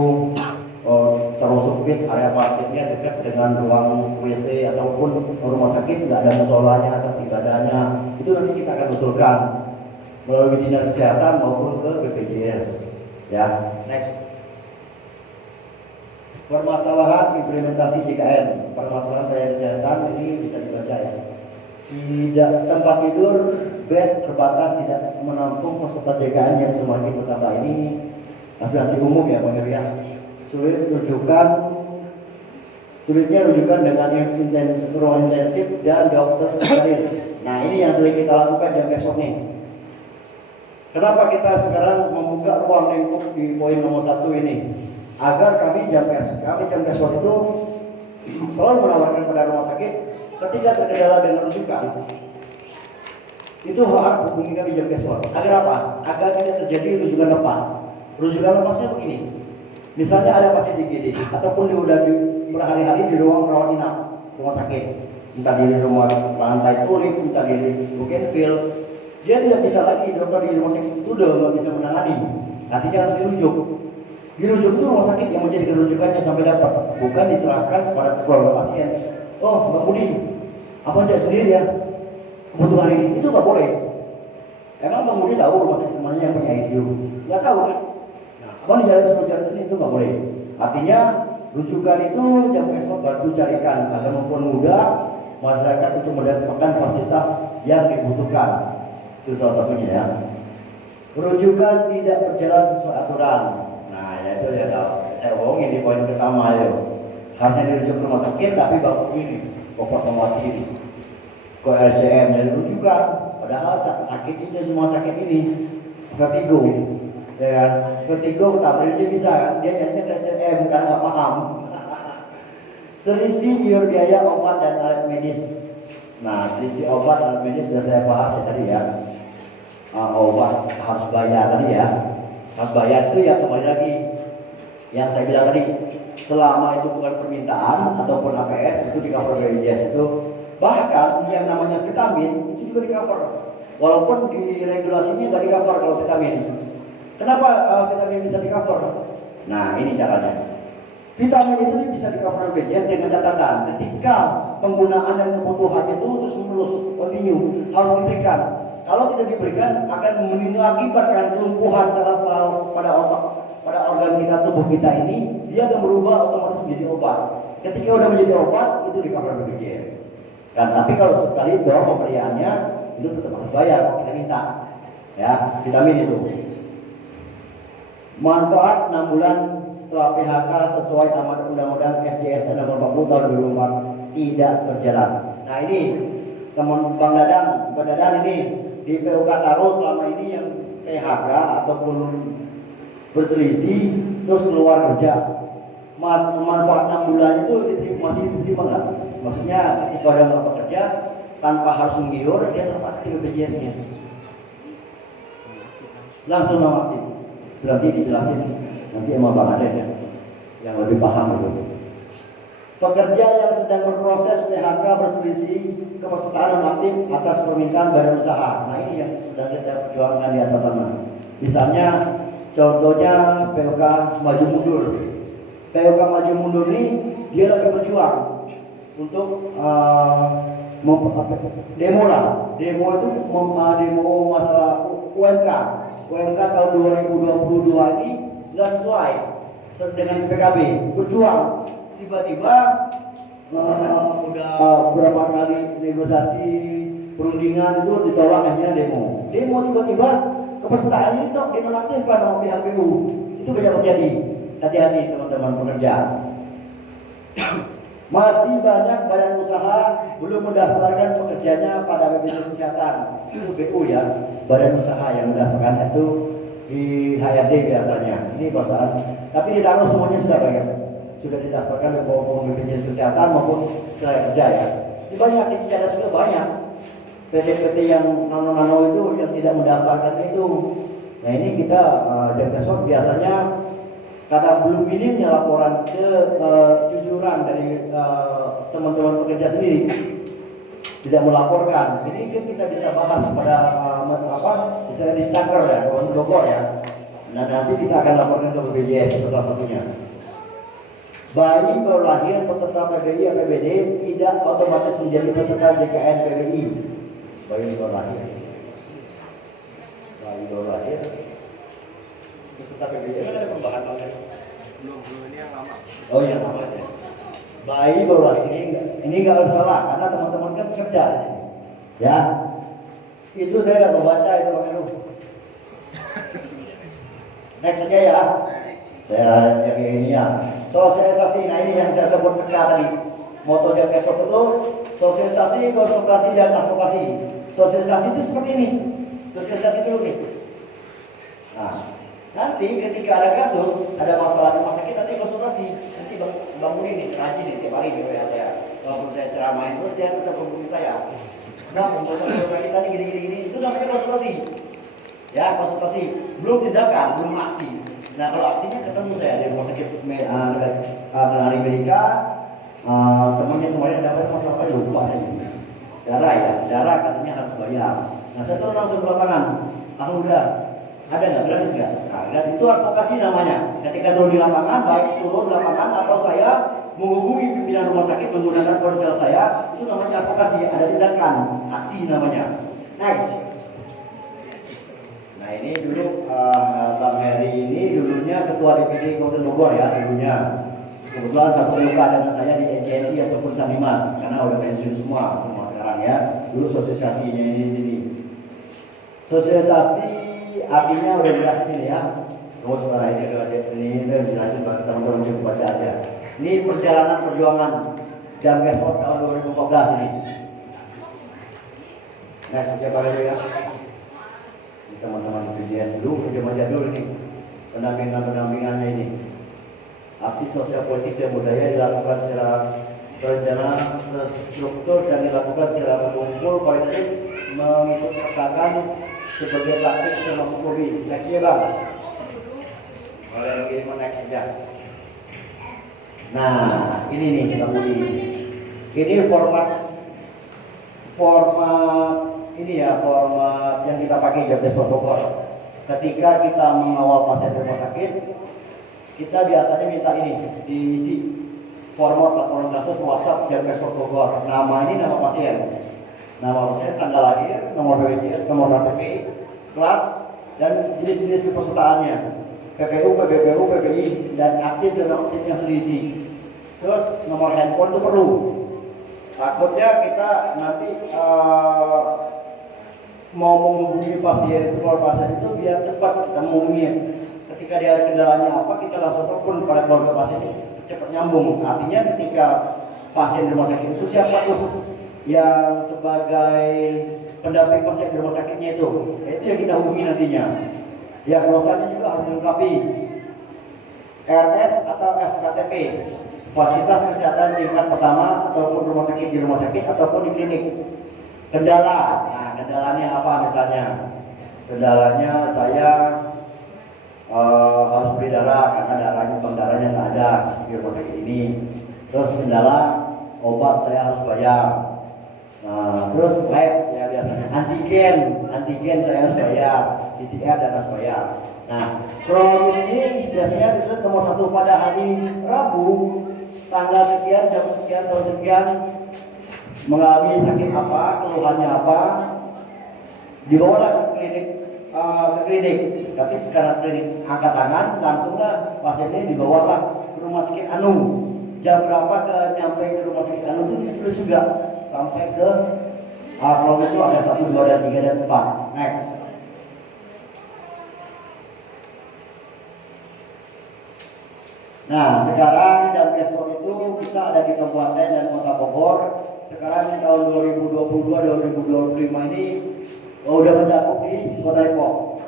terlalu sempit, area parkirnya dekat dengan ruang WC ataupun rumah sakit nggak ada musolanya atau ibadahnya. Itu nanti kita akan usulkan melalui dinas kesehatan maupun ke BPJS. Ya, next. Permasalahan implementasi JKN, permasalahan pelayanan kesehatan ini bisa dibaca ya. Tidak tempat tidur, bed terbatas tidak menampung peserta JKN yang semakin bertambah ini. Tapi masih umum ya Bang Heru ya. Sulitnya rujukan dengan ruang intensif dan dokter spesialis. Nah, ini yang sering kita lakukan jam keswab nih. Kenapa kita sekarang membuka ruang lingkup di poin nomor 1 ini? Agar kami jam keswab itu selalu menawarkan pada rumah sakit ketika terkendala dengan rujukan itu harus hubungi kami jam keswab. Agar apa? Agar tidak terjadi rujukan lepas. Rujukan lepasnya begini. Misalnya ada pasien IGD ataupun dia udah berhari-hari di ruang rawat inap rumah sakit, entah di rumah lantai turun, entah di bukenville, dia tidak bisa lagi, dokter di rumah sakit itu udah nggak bisa menangani, artinya harus dirujuk. Dirujuk itu rumah sakit yang menjadikan rujukannya sampai dapat, bukan diserahkan kepada keluarga pasien. Oh, Mbak Budi, apa saya sendiri ya kebutuhan ini? Itu nggak boleh. Emang Mbak Budi tahu rumah sakit mana yang punya ICU? Nggak tahu kan? Abang di jalan sini itu nggak boleh. Artinya rujukan itu jam keswab bantu carikan agar mempermudah masyarakat untuk mendapatkan fasilitas yang dibutuhkan. Itu salah satunya ya. Rujukan tidak berjalan sesuai aturan. Nah, ya itu ya saya omongin di poin pertama ya. Harusnya dirujuk ke rumah sakit tapi bapak ini bapak mewakili ke RCM dan rujukan. Padahal sakitnya semua sakit ini vertigo. Ya kan, vertigo tabelnya bisa kan, dia nyanyi RCM karena nggak paham. Selisih iur biaya obat dan alat medis. Nah, selisih obat dan alat medis sudah saya bahas ya tadi ya. Obat harus bayar tadi ya. Harus bayar itu ya kembali lagi yang saya bilang tadi. Selama itu bukan permintaan ataupun APS itu di cover BPJS itu. Bahkan yang namanya vitamin itu juga di cover. Walaupun di regulasinya nggak di cover kalau vitamin. Kenapa vitamin bisa di cover? Nah, ini caranya. Vitamin itu bisa di cover BPJS dengan catatan ketika penggunaan dan kebutuhan itu terus-menerus continue harus diberikan. Kalau tidak diberikan akan mengakibatkan kelumpuhan sel-sel pada otak, pada organ kita, tubuh kita ini, dia akan berubah otomatis menjadi obat. Ketika udah menjadi obat itu di cover BPJS. Dan tapi kalau sekali doang pemberiannya itu tetap harus bayar kalau kita minta. Ya, vitamin itu. Manfaat 6 bulan setelah PHK sesuai amanat Undang-Undang SJSN nomor 40 tahun 2004 tidak berjalan. Nah, ini teman Bang Dadang ini di PUK Taro selama ini yang PHK ataupun berselisih terus keluar kerja. Manfaat 6 bulan itu masih diterima nggak? Maksudnya ketika udah nggak bekerja tanpa harus mengiur dia tetap aktif BPJS-nya. Langsung aktif. Nanti dijelasin nanti sama Bang Aden ya yang lebih paham itu. Pekerja yang sedang berproses PHK berselisih kepesertaan aktif atas permintaan badan usaha. Nah ini yang sedang kita perjuangkan di atas sana. Misalnya contohnya POK Maju Mundur. POK Maju Mundur ini dia lagi berjuang untuk demo lah. Demo itu demo masalah UMK. UMK tahun 2022 ini nggak sesuai dengan PKB. Berjuang tiba-tiba udah berapa kali negosiasi perundingan itu ditolak, hanya demo tiba-tiba kepesertaan ini kok dinonaktifkan sama pihak PU. Itu bisa terjadi. Hati-hati teman-teman pekerja. Masih banyak badan usaha belum mendaftarkan pekerjanya pada BPJS Kesehatan. Itu BU ya, badan usaha yang mendaftarkan itu di HRD biasanya. Ini perusahaan. Tapi ditaruh semuanya sudah banyak. Sudah didaftarkan maupun BPJS Kesehatan maupun tenaga kerja ya. Ini banyak di Cicadas juga banyak. PT-PT yang nano-nano itu yang tidak mendaftarkan itu. Nah ini kita Jamkesot biasanya karena belum minimnya laporan kejujuran dari teman-teman pekerja sendiri tidak melaporkan. Ini kita bisa bahas pada bisa di Staker ya, Kawan Bogor ya. Nah nanti kita akan laporkan ke BPJS itu salah satunya. Bayi baru lahir peserta PBI APBD tidak otomatis menjadi peserta JKN PBI. Bayi baru lahir peserta PBI ada perubahan banget. Belum ini yang lama. Oh yang lama ya. Bayi baru lahir ini nggak salah karena teman-teman kan kerja di sini. Ya, itu saya nggak membaca itu Bang Heru. Next saja ya. Saya yang ini ya. Sosialisasi, nah ini yang saya sebut sekarang tadi. Moto Jamkesot itu sosialisasi, konsultasi dan advokasi. Sosialisasi itu seperti ini. Sosialisasi dulu nih. Nah, nanti ketika ada kasus, ada masalah di rumah sakit, nanti konsultasi. Nanti Bang Muni nih, rajin nih tiap hari di WA saya. Walaupun saya ceramain terus dia tetap hubungi saya. Nah, untuk kita nih gini, itu namanya konsultasi. Ya, konsultasi. Belum tindakan, belum aksi. Nah, kalau aksinya ketemu saya di rumah sakit Kenari Medika, temannya kemarin dapat masalah apa lupa saya. Darah katanya harus bayar. Nah, saya turun langsung ke lapangan. Udah, ada nggak gratis nggak? Nah, dan itu advokasi namanya. Ketika turun di lapangan, baik turun di lapangan atau saya menghubungi pimpinan rumah sakit menggunakan ponsel saya, itu namanya advokasi. Ada tindakan, aksi namanya. Next. Nah ini dulu Bang Heri ini dulunya ketua DPD Kabupaten Bogor ya dulunya. Kebetulan satu muka dengan saya di ECNI ataupun Sanimas karena udah pensiun semua sekarang ya. Dulu sosialisasinya ini di sini. Sosialisasi artinya udah jelas ini ya. Terus ini jelasin bagi teman-teman cukup baca aja. Ini perjalanan perjuangan Jamkesot tahun 2014 ini. Nah sejak hari ya. Teman-teman BPJS dulu, kerja dulu nih pendampingannya ini. Aksi sosial politik dan budaya dilakukan secara berencana, terstruktur dan dilakukan secara berkumpul, kolektif, mengikut sertakan sebagai taktik termasuk hobi. Next ya Bang. Kalau yang ini mau next saja. Nah ini nih kita mulai. Ini format ini ya format yang kita pakai Jamkesot Bogor. Ketika kita mengawal pasien di rumah sakit, kita biasanya minta ini diisi format laporan kasus WhatsApp Jamkesot Bogor. Nama ini nama pasien, tanggal lahir, nomor BPJS, nomor KTP, kelas, dan jenis-jenis kepesertaannya. PPU, PBPU, PBI, dan aktif dan non aktif yang sudah diisi. Terus nomor handphone itu perlu. Takutnya kita nanti mau menghubungi pasien, keluarga pasien itu biar cepat kita menghubungi. Ketika dia ada kendalanya apa, kita langsung telepon pada keluarga pasien itu cepat nyambung. Artinya ketika pasien di rumah sakit itu siapa tuh yang sebagai pendamping pasien di rumah sakitnya itu yang kita hubungi nantinya. Diagnosanya juga harus dilengkapi RS atau FKTP, fasilitas kesehatan tingkat pertama ataupun rumah sakit ataupun di klinik. Kendala, nah kendalanya apa misalnya? Kendalanya saya harus beli darah karena darahnya nggak ada di rumah sakit ini. Terus kendala obat saya harus bayar. Nah terus lab ya biasanya antigen saya harus bayar, PCR dan harus bayar. Nah, kronologis ini biasanya ditulis nomor 1 pada hari Rabu, tanggal sekian, jam sekian, tahun sekian, mengalami sakit apa, keluhannya apa, dibawalah ke klinik, tapi karena klinik angkat tangan, langsunglah pasien ini dibawalah ke rumah sakit Anu. Jam berapa nyampe ke rumah sakit Anu itu ditulis juga sampai ke kalau itu ada 1, 2, dan 3, dan 4. Next. Nah, sekarang jam kesor itu kita ada di Kabupaten dan Kota Bogor. Sekarang di tahun 2022-2025 ini udah mencakup di Kota Depok.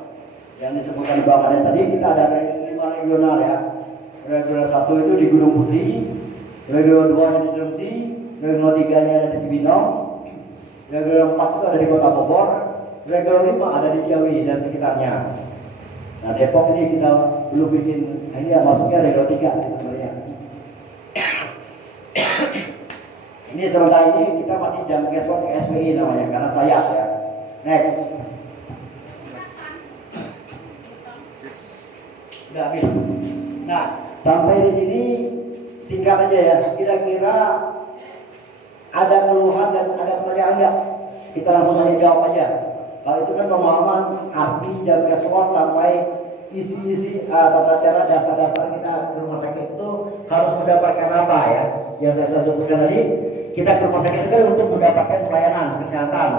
Yang disebutkan Bang Aden tadi, kita ada 5 regional ya. Regional 1 itu di Gunung Putri, regional 2 ada di Cilengsi, regional 3 nya ada di Cibinong, regional 4 itu ada di Kota Bogor, regional 5 ada di Ciawi dan sekitarnya. Nah, Depok ini kita belum bikin, ini ya masuknya regional 3 sih sebenarnya. Ini sementara ini kita masih jam casual ke SPI namanya, karena saya ya. Next. Udah habis. Nah, sampai di sini singkat aja ya. Kira-kira ada keluhan dan ada pertanyaan nggak? Kita langsung tanya jawab aja. Kalau itu kan pemahaman arti jam casual sampai isi-isi tata cara dasar-dasar kita ke rumah sakit itu harus mendapatkan apa ya? Yang saya sebutkan tadi, kita ke rumah sakit itu kan untuk mendapatkan pelayanan kesehatan,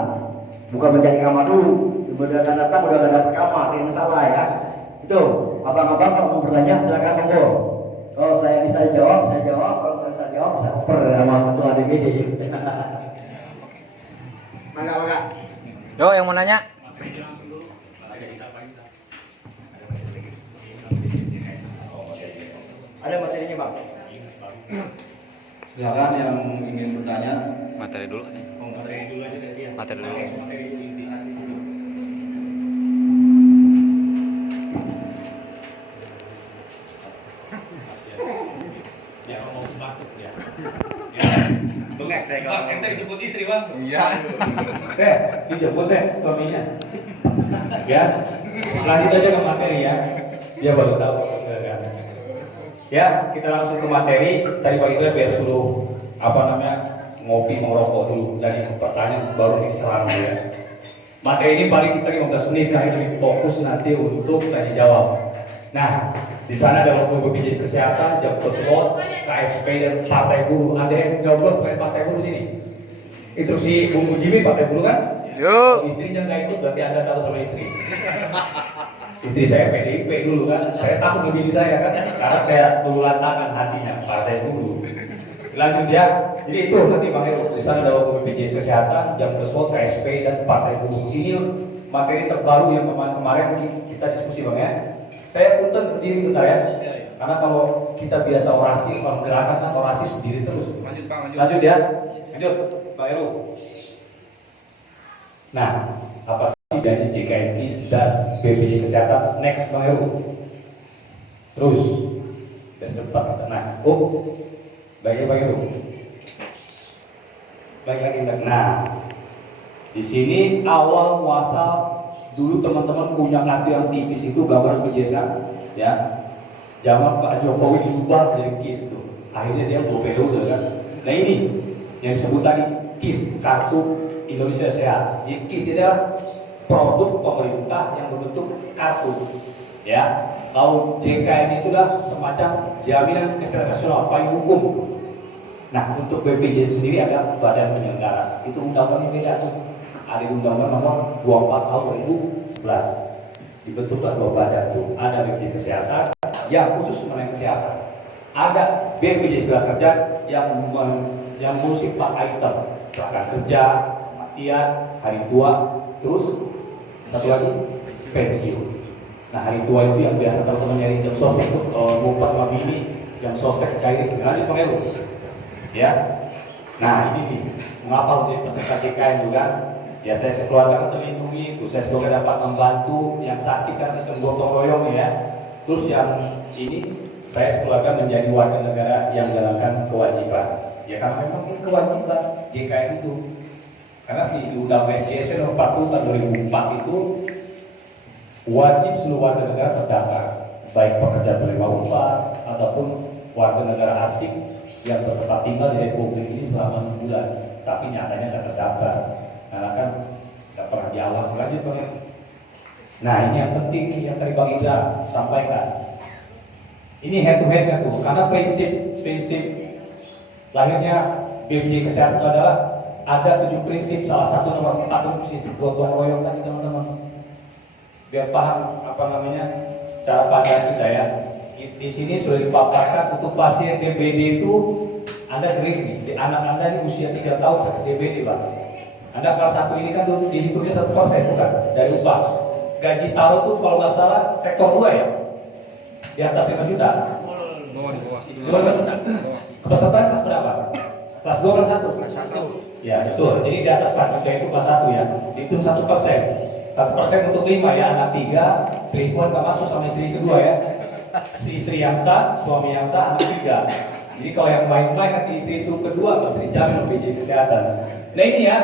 bukan mencari kamar dulu. Udah datang udah gak dapat kamar, yang salah ya. Itu, abang-abang kalau mau bertanya silakan monggo. Kalau saya bisa jawab, saya jawab. Kalau nggak bisa jawab, saya oper sama ketua DPD. Mangga. Yo, yang mau nanya? Ada materinya bang? Silakan yang ingin bertanya. Materi dulu. Oh, materi dulu aja deh dia. Materi dulu. Materi inti nanti sih. Ya mau batuk ya. Bengek saya kalau. Bang, ente dijemput istri bang. Iya. Dijemput suaminya. Ya, lanjut aja ke materi ya. Dia baru tahu. Ya, kita langsung ke materi. Tadi pagi itu biar suruh ngopi merokok dulu. Jadi pertanyaan baru diserang ya. Materi ini paling kita 15 menit karena lebih fokus nanti untuk tanya jawab. Nah, di sana ada logo BPJS Kesehatan, Jakpro Slot, KSP dan Partai Buruh. Ada yang nyoblos selain Partai Buruh sini? Instruksi Bung Jimmy Partai Buruh kan? Yuk. Istrinya nggak ikut berarti Anda tahu sama istri. Istri saya PDIP dulu kan, saya takut memilih saya kan, karena saya tululan tangan hatinya Partai Buruh. Lanjut ya, jadi itu nanti Bang Heru, di sana ada logo BPJS Kesehatan, Jakpro Slot, KSP dan Partai Buruh. Ini materi terbaru yang kemarin kita diskusi Bang ya. Saya punten berdiri bentar ya, karena kalau kita biasa orasi, kalau gerakan kan orasi berdiri terus. Lanjut Bang, lanjut. Lanjut ya, lanjut Bang Heru. Nah, apa sih dari JKNKIS dan BPJS Kesehatan? Next Bang Heru. Terus dan cepat. Nah, baik Bang Heru. Baik lagi. Nah, di sini awal muasal dulu teman-teman punya kartu yang tipis itu gambar BPJS ya. Zaman Pak Jokowi diubah jadi KIS tuh. Akhirnya dia periode kan. Nah ini yang disebut tadi KIS, Kartu Indonesia Sehat. Jadi KIS ini adalah produk pemerintah yang berbentuk kartu. Ya, kalau JKN itu adalah semacam jaminan kesehatan nasional payung hukum. Nah, untuk BPJS sendiri ada badan penyelenggara. Itu undang-undang beda tuh. Ada undang-undang nomor 24 tahun 2011. Dibentuklah dua badan tuh. Ada BPJS Kesehatan yang khusus mengenai kesehatan. Ada BPJS Kerja yang mengusik 4 item, kecelakaan kerja, kematian, hari tua, terus satu lagi pensiun. Nah, hari tua itu yang biasa teman-teman nyari jam sostek tuh, ngumpet sama bini, jam sostek cair, nanti pengeru. Ya, nah ini nih, mengapa untuk peserta JKN juga? Ya saya sekeluarga terlindungi, itu saya semoga dapat membantu yang sakit karena sistem gotong royong ya. Terus yang ini saya sekeluarga menjadi warga negara yang menjalankan kewajiban. Ya karena memang ini kewajiban JKN itu. Karena si Undang BPJS nomor 40 tahun 2004 itu wajib seluruh warga negara terdaftar, baik pekerja penerima upah ataupun warga negara asing yang bertempat tinggal di Republik ini selama 6 bulan, tapi nyatanya nggak terdaftar, karena kan nggak pernah diawasi lagi Bang. Nah ini yang penting yang tadi Bang Iza sampaikan. Ini head to headnya tuh, karena prinsip lahirnya BPJS Kesehatan itu adalah ada 7 prinsip, salah satu nomor 4 itu sisi gotong royong tadi teman-teman. Biar paham apa namanya cara pandang kita ya. Di sini sudah dipaparkan untuk pasien DBD itu Anda kering nih, di anak Anda ini usia 3 tahun sakit DBD Pak. Anda kelas 1 ini kan dihitungnya 1% bukan dari upah. Gaji taruh tuh kalau nggak salah sektor 2 ya, di atas 5 juta. Di bawah. 2 juta. Kepesertaan kelas berapa? Kelas 2 kelas 1? Ya betul, jadi di atas 4 juta itu kelas 1 ya, itu 1%. 1% untuk 5 ya, anak 3, selingkuhan nggak masuk sama istri kedua ya. Si istri yang sah, suami yang sah, anak 3. Jadi kalau yang main-main nanti istri itu kedua, pasti dijamin oleh BPJS Kesehatan. Nah ini ya,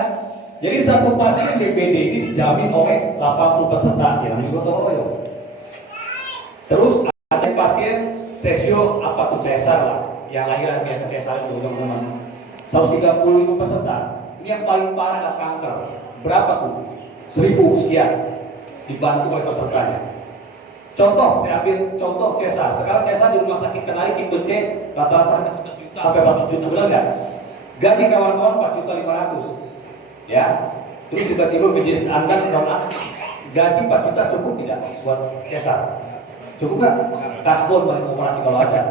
jadi satu pasien DBD ini dijamin oleh 80 peserta yang digotong royong. Terus ada pasien sesio apa tuh cesar lah, yang lahiran biasa cesar itu teman-teman. 135 peserta. Ini yang paling parah adalah kanker. Berapa tuh? 1000 sekian dibantu oleh pesertanya. Contoh, saya ambil contoh cesar. Sekarang cesar di rumah sakit Kenari tipe C rata-rata harga 11 juta sampai 8 juta, benar nggak? Gaji kawan-kawan 4.500.000 ya. Terus tiba-tiba BPJS Anda gaji 4 juta cukup tidak buat cesar? Cukup nggak? Kasbon balik operasi kalau ada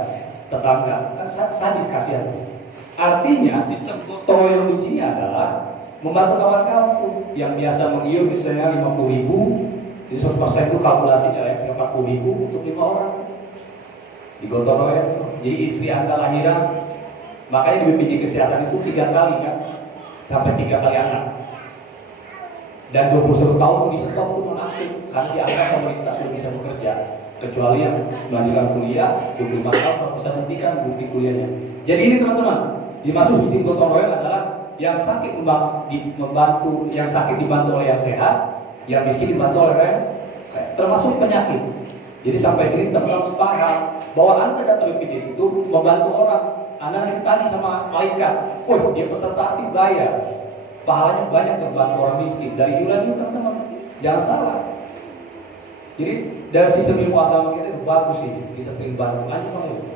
tetangga kan sadis kasihan. Artinya sistem gotong royong di sini adalah membantu kawan-kawan tuh yang biasa mengiur misalnya 50.000, jadi 100% itu kalkulasinya ya 40.000 untuk 5 orang digotong royong. Jadi istri Anda lahiran, makanya di BPJS Kesehatan itu 3 kali kan, sampai 3 kali anak. Dan 21 tahun itu di-stop itu nonaktif karena dianggap pemerintah sudah bisa bekerja, kecuali yang melanjutkan kuliah 25 tahun kalau bisa menghentikan bukti kuliahnya. Jadi ini teman-teman, dimaksud sistem gotong royong adalah yang sakit membantu, yang sakit dibantu oleh yang sehat, yang miskin dibantu oleh yang termasuk penyakit. Jadi sampai sini teman-teman harus paham bahwa Anda datang BPJS itu membantu orang. Anda ditanya sama malaikat, oh dia peserta aktif bayar, pahalanya banyak terbantu orang miskin dari iuran itu teman-teman. Jangan salah. Jadi dalam sistem ilmu agama kita itu bagus sih, kita sering bantu aja Pak.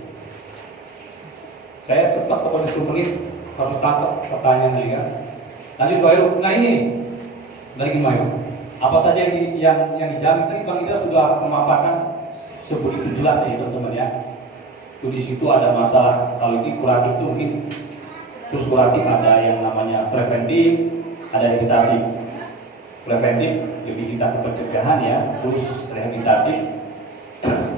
Saya cepat pokoknya 10 menit harus tangkap pertanyaan ini kan. Lanjut Pak Heru. Nah ini lagi Mayu. Apa saja yang dijamin tadi Bang Ida sudah memaparkan sebegitu jelas ya teman-teman ya. Itu di situ ada masalah kalau ini kuratif itu mungkin terus kuratif ada yang namanya preventif, ada rehabilitatif. Preventif lebih kita ke pencegahan ya, terus rehabilitatif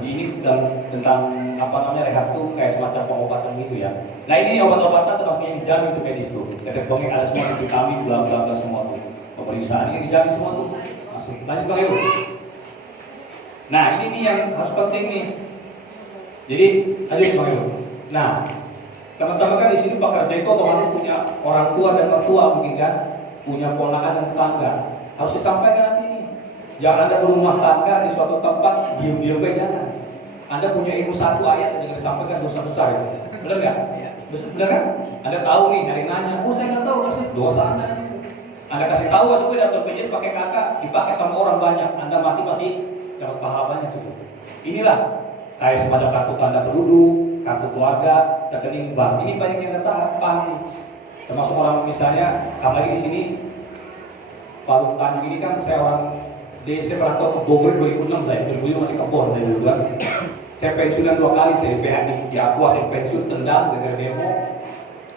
ini tentang apa namanya rehab itu kayak semacam pengobatan gitu ya. Nah ini obat-obatan termasuk yang dijamin itu medis tuh. Jadi pokoknya ada semua vitamin, bla bla bla semua tuh. Pemeriksaan ini dijamin semua tuh. Masuk. Lanjut Bang Heru. Nah ini nih yang harus penting nih. Jadi lanjut Bang Heru. Nah teman-teman kan di sini pekerja itu otomatis punya orang tua dan mertua mungkin kan, punya ponakan dan tetangga. Harus disampaikan nanti nih. Jangan Anda berumah tangga di suatu tempat diam-diam jangan. Anda punya ilmu 1 ayat yang disampaikan dosa besar itu. Benar nggak? Benar kan? Anda tahu nih, hari nanya, oh saya nggak tahu, kasih dosa Anda itu. Anda kasih tahu, aduh dapat BPJS pakai kakak, dipakai sama orang banyak, Anda mati masih dapat pahalanya tuh. Inilah kayak semacam kartu tanda penduduk, kartu keluarga, rekening bank. Ini banyak yang nggak paham. Termasuk orang misalnya, apalagi di sini Pak Tanjung ini kan saya orang saya pernah ke Bogor 2006 saya, 2005 masih ke Bogor dari dulu kan. Saya pensiunan 2 kali, saya PHD di Aqua, saya pensiun tendang gara-gara demo.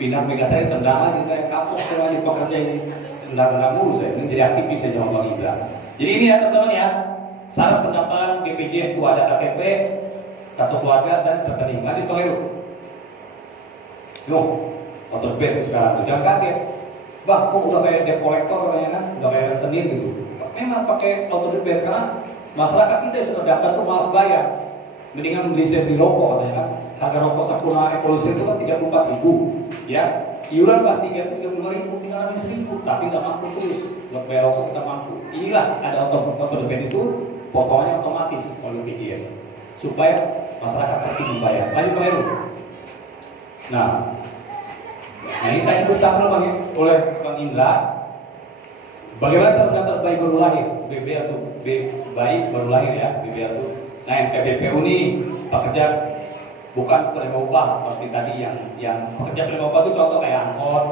Pindah Mega saya tendang lagi, saya kapok saya lagi pekerja ini tendang mulu saya, ini jadi aktivis saya sama Bang Ibra. Jadi ini ya teman-teman ya, syarat pendaftaran BPJS itu ada KTP, kartu keluarga dan rekening. Nanti Bang Heru. Yuk, foto bed sekarang, jangan kaget. Bang, kok udah kayak debt collector katanya kan, udah kayak rentenir gitu. Memang pakai auto debit karena masyarakat kita yang sudah daftar tuh malas bayar. mendingan beli rokok katanya kan. Harga rokok Sampurna Evolution itu kan 34.000, ya. Iuran kelas 3 itu 35.000, tinggal ambil 1.000, tapi nggak mampu terus buat bayar rokok kita mampu. Inilah ada auto debit itu, potongannya otomatis oleh BPJS supaya masyarakat tertib membayar. Lanjut Pak Heru. Nah ini tadi disampaikan oleh Bang Indra. Bagaimana tercatat bayi baru lahir, BB atau bayi baru lahir ya, BB atau. Nah NPBPU ini pekerja bukan penerima upah seperti tadi yang pekerja penerima upah itu contoh kayak angkot,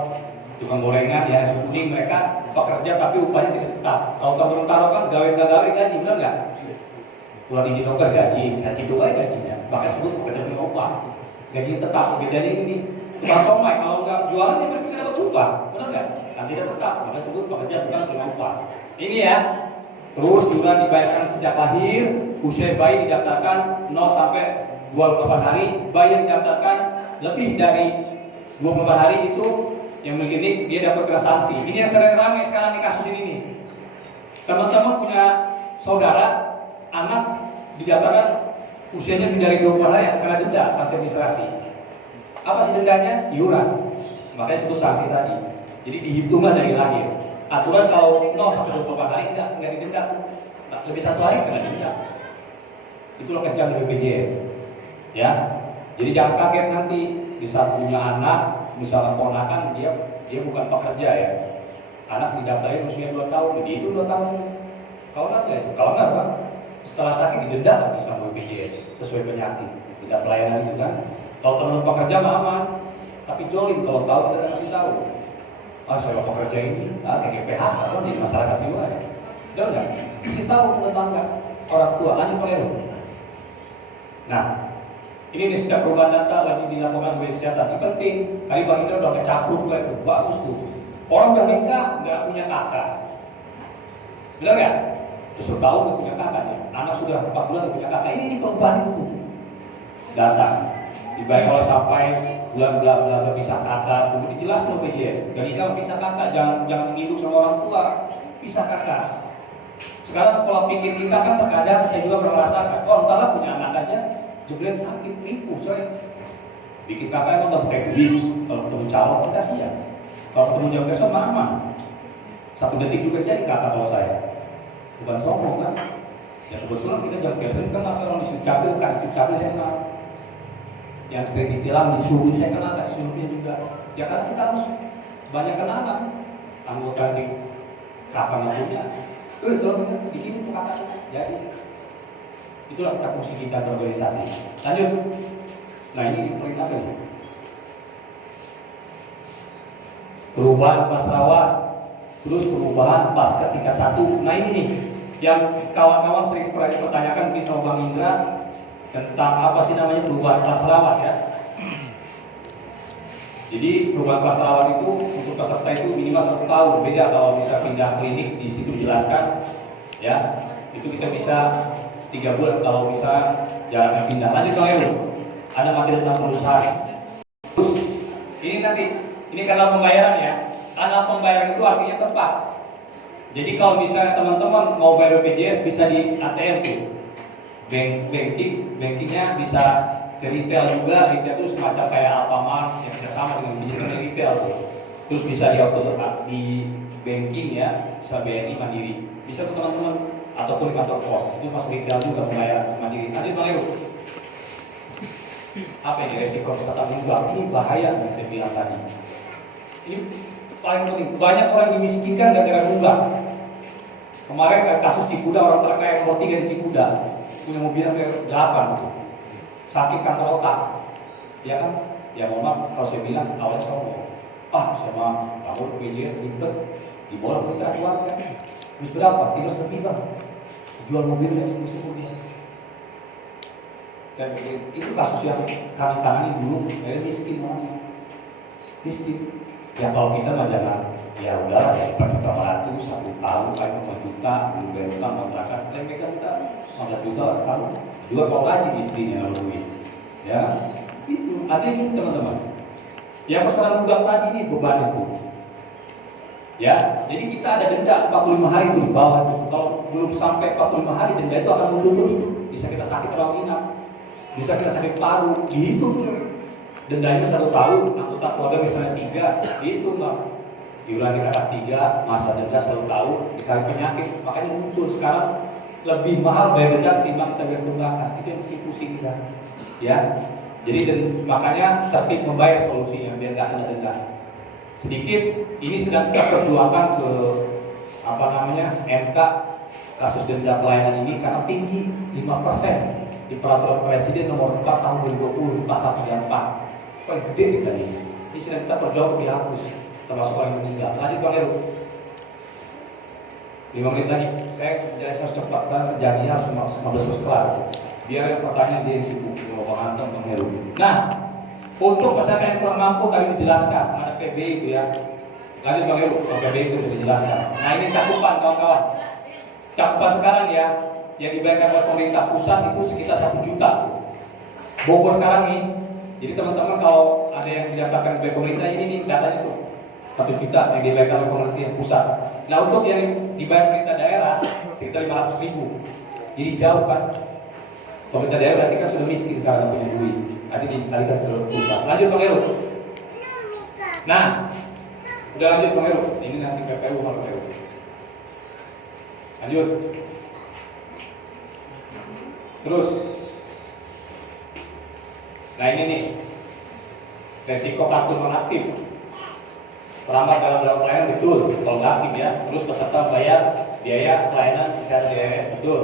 tukang gorengan, ya nasi kuning, mereka pekerja tapi upahnya tidak tetap. Kalau taruh kan gawe gaji, benar nggak? Pulang izin dokter gaji itu kan gajinya, bahkan sebut pekerja penerima upah. Gaji tetap, bedanya ini tukang somai kalau nggak jualan dia mereka dapat upah, benar nggak? Kan tidak tetap, maka sebut pekerja bukan penerima upah. Ini ya. Terus iuran dibayarkan sejak lahir, usia bayi didaftarkan 0 sampai 28 hari, bayi yang didaftarkan lebih dari 24 hari itu yang begini dia dapat kena sanksi. Ini yang sering ramai sekarang di kasus ini nih. Teman-teman punya saudara, anak didaftarkan usianya lebih dari 24 hari, kena denda sanksi administrasi. Apa sih dendanya? Iuran. Makanya sebut sanksi tadi. Jadi dihitunglah dari lahir. Aturan kalau 0 sampai 24 hari enggak didenda. Lebih 1 hari kena denda. Itulah kejam dari BPJS. Ya, jadi jangan kaget nanti di saat punya anak, misalnya ponakan dia bukan pekerja ya, anak didaftarin usia 2 tahun, jadi itu 2 tahun. Kalau enggak Pak, setelah sakit didenda lagi sama BPJS sesuai penyakit, tidak pelayanan itu kan. Kalau teman pekerja aman, tapi jolim kalau tahu kita kasih tahu. Saya pekerja ini, TGPH atau di masyarakat juga ya. Udah enggak? Kasih tahu tetangga, orang tua, lanjut Pak Heru. Nah, ini nih setiap perubahan data wajib dilakukan oleh kesehatan. Ini penting. Kali Bang Indra udah ngecapruk itu, bagus tuh. Orang udah nikah nggak punya kakak, benar nggak? Terus tahun nggak punya kakaknya. Anak sudah 4 bulan nggak punya kakak. Ini perubahan itu. Data. Dibayar kalau sampai bulan bla bisa kakak, kemudian dijelaskan BPJS. Jadi kalau bisa kakak, jangan ngiduk sama orang tua, bisa kakak. Sekarang kalau pikir kita kan terkadang saya juga pernah merasakan, entar lah punya anak aja, jebret sakit, nipu coy. Bikin kakak emang nggak pakai duit, kalau ketemu calon kita siap. Kalau ketemu jam besok mama, 1 detik juga jadi kakak kalau saya. Bukan sombong kan? Ya kebetulan kita jam besok kan langsung orang disuruh kasih capil saya kenal. Yang sering ditilang disuruh saya kenal, tak disuruhnya juga. Ya karena kita harus banyak kenalan. Anggota di kakak punya. Kalau benar bikin kakak jadi. Itulah kita fungsi kita berorganisasi. Lanjut. Nah ini poin apa nih? Perubahan pas rawat, terus perubahan pas ketika 1. Nah ini nih yang kawan-kawan sering pertanyakan mungkin sama Bang Indra tentang apa sih namanya perubahan pas rawat ya. Jadi perubahan kelas rawat itu untuk peserta itu minimal 1 tahun. Beda kalau bisa pindah klinik, di situ dijelaskan ya. Itu kita bisa 3 bulan kalau bisa jalan pindah. Lanjut Bang Heru. Ada materi tentang perusahaan. Terus ini nanti ini kanal pembayaran ya. Kanal pembayaran itu artinya tepat. Jadi kalau misalnya teman-teman mau bayar BPJS bisa di ATM tuh. Bankingnya bisa ke retail juga, retail itu semacam kayak Alfamart yang sama dengan digital retail tuh. Terus bisa di banking ya, bisa BNI Mandiri, bisa ke teman-teman ataupun di kantor pos itu masuk retail juga pembayaran mandiri. Nanti Bang Heru, apa ini resiko peserta menunggak? Ini bahaya yang saya bilang tadi. Ini paling penting. Banyak orang yang dimiskinkan gara-gara nunggak. Kemarin kasus Cikuda, orang terkaya nomor 3 di Cikuda punya mobil sampai 8 sakit kanker otak, ya kan? Ya mohon maaf kalau saya bilang awalnya sombong. Sama kamu BPJS ribet, di bawah kita keluarga. Terus berapa? 3 lebih Bang. Jual mobilnya 10 mobil. Saya pikir itu kasus yang kami tangani dulu, dari miskin orangnya. Miskin. Ya kalau kita mah jangan, ya udah 4.500.000 1 tahun kayak 5 juta, belum bayar utang kontrakan, dan kita 15 juta lah setahun. Juga kalau rajin istrinya kalau duit, ya itu artinya itu teman-teman. Yang pesanan nunggak tadi ini beban itu, ya. Jadi kita ada denda 45 hari itu di bawah itu. Kalau belum sampai 45 hari denda itu akan mundur terus, bisa kita sakit rawat inap. Bisa kena sakit paru, dihitung tuh. Dendanya 1 tahun, anggota keluarga misalnya 3, dihitung Bang. Iuran di atas 3, masa denda 1 tahun, dikali penyakit, makanya muncul sekarang lebih mahal bayar denda ketimbang kita bayar tunggakan. Itu yang bikin pusing kita, ya. Jadi makanya tertib membayar solusinya biar nggak kena denda. Sedikit ini sedang kita perjuangkan ke MK kasus denda pelayanan ini karena tinggi 5% di peraturan Presiden nomor 4 tahun 2020 pasal 34. Wah, gede kita ini. Ini sedang kita perjuangkan untuk dihapus, termasuk orang yang meninggal. Lanjut Bang Heru. 5 menit lagi. Saya harus cepat, saya sejanjinya harus 15 kelar. Biar yang pertanyaan dia sibuk mau mengantar Bang Heru. Nah, untuk masyarakat yang kurang mampu tadi dijelaskan ada PBI itu ya. Lanjut Bang Heru, PBI itu sudah dijelaskan. Nah ini cakupan kawan-kawan. Cakupan sekarang ya, yang dibayarkan oleh pemerintah pusat itu sekitar 1 juta. Bogor sekarang nih. Jadi teman-teman kalau ada yang didaftarkan oleh pemerintah ini nih datanya tuh 1 juta yang dibayarkan oleh pemerintah pusat. Nah untuk yang dibayar pemerintah daerah sekitar 500.000. Jadi jauh kan. Pemerintah daerah berarti kan sudah miskin sekarang punya duit. Tadi dikalikan ke pusat. Lanjut Bang Heru. Nah, udah lanjut Bang Heru. Ini nanti PPU Bang Heru. Lanjut. Terus. Nah ini nih resiko kartu nonaktif. Terlambat dalam pelayanan betul, kalau nggak aktif ya. Terus peserta bayar biaya pelayanan kesehatan DRS betul.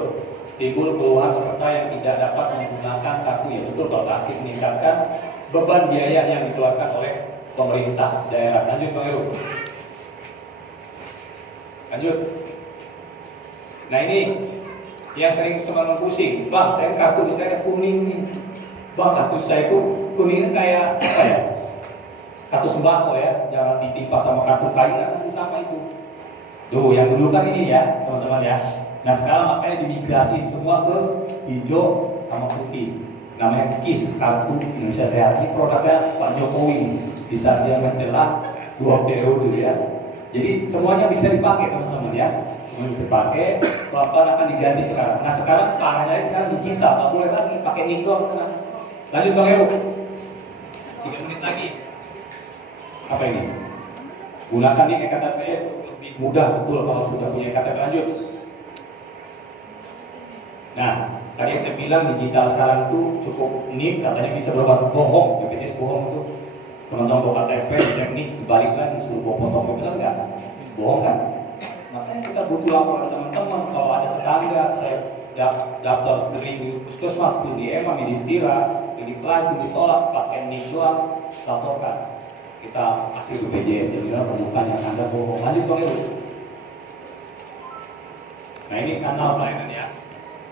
Timbul keluhan peserta yang tidak dapat menggunakan kartu ya betul kalau nggak aktif, meningkatkan beban biaya yang dikeluarkan oleh pemerintah daerah. Lanjut Bang Heru. Lanjut. Nah ini yang sering semakin pusing, Bang saya kartu misalnya kuning nih. Bang kartu saya itu kuningnya kayak apa ya? Kartu sembako ya, jangan ditimpa sama kartu kain nanti sama itu. Tuh yang dulu kan ini ya teman-teman ya. Nah sekarang makanya dimigrasi semua ke hijau sama putih. Namanya KIS, Kartu Indonesia Sehat. Ini produknya Pak Jokowi. Bisa dia menjelang 2 periode ya. Jadi semuanya bisa dipakai teman-teman ya. Semuanya bisa dipakai. Pelan-pelan akan diganti sekarang. Nah sekarang parahnya sekarang digital, tak boleh lagi pakai nikon. Lanjut Bang Heru. 3 menit lagi. Apa ini? Gunakan nih ektp lebih mudah betul kalau sudah punya ektp. Lanjut. Nah, tadi yang saya bilang digital sekarang itu cukup unik, katanya bisa berubah bohong, BPJS bohong itu teman-teman bawa KTP, teknik dibalik lagi disuruh bawa foto, benar nggak? Bohong kan? Makanya kita butuh laporan teman-teman kalau ada tetangga saya daftar dari puskesmas, tuh di EMA, medis dira, di pelaju, ditolak, pakai nik doang, laporkan. Kita kasih BPJS, jadi bukan yang Anda bohong. Lanjut Bang Heru. Nah ini kanal pelayanan ya.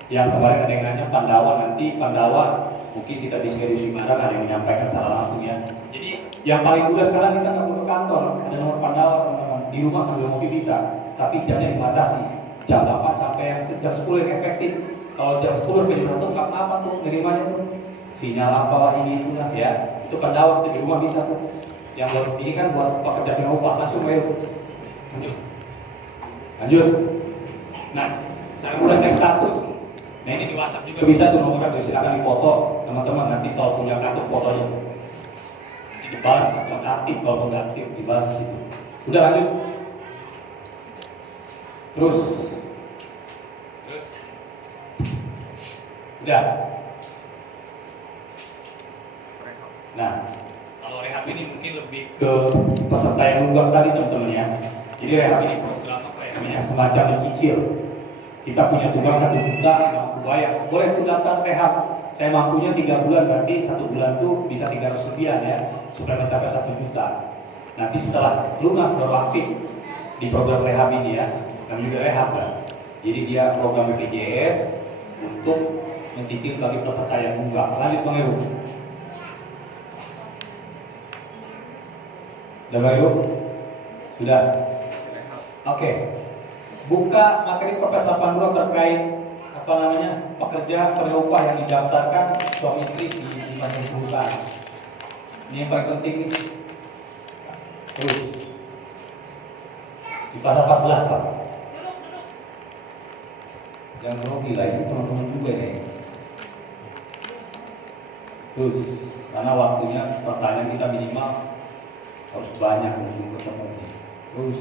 Yang kemarin ada yang nanya Pandawa, nanti Pandawa mungkin kita diskusi bareng, ada yang menyampaikan secara langsung ya. Jadi yang paling mudah sekarang kita nggak perlu ke kantor, ada nomor Pandawa teman-teman. Di rumah sambil ngopi bisa, tapi jamnya dibatasi. Jam 8 sampai yang jam 10 yang efektif. Kalau jam 10 sampai jam 1 nggak apa tuh nerimanya tuh. Sinyal apa ini itu lah ya. Itu Pandawa di rumah bisa tuh. Yang buat ini kan buat pekerja pengupah langsung ayo. Lanjut. Nah, cara mudah cek status. Nah ini di WhatsApp juga bisa tuh nomornya tuh, silakan dipoto teman-teman, nanti kalau punya kartu fotonya nanti dibalas kalau aktif, kalau nggak aktif dibalas di situ. Udah lanjut. Terus udah. Nah kalau rehab ini mungkin lebih ke peserta yang nunggak tadi teman-teman ya. Jadi rehab ini program apa ya namanya, semacam mencicil. Kita punya tugas 1 juta, mampu bayar. Boleh tuh daftar rehab. Saya mampunya 3 bulan, berarti 1 bulan tuh bisa 300 rupiah ya, supaya mencapai 1 juta. Nanti setelah lunas baru aktif di program rehab ini ya, dan juga rehab kan. Jadi dia program BPJS untuk mencicil bagi peserta yang nunggak. Lanjut Bang Heru. Udah Bang Heru? Sudah. Oke. Buka materi Perpres 82 terkait apa namanya pekerja penerupah yang didaftarkan suami istri di masing perusahaan. Ini yang paling penting nih. Terus di pasal 14 Pak. Jangan grogi lah, itu teman-teman juga nih. Terus karena waktunya pertanyaan kita minimal harus banyak untuk ketemu. Terus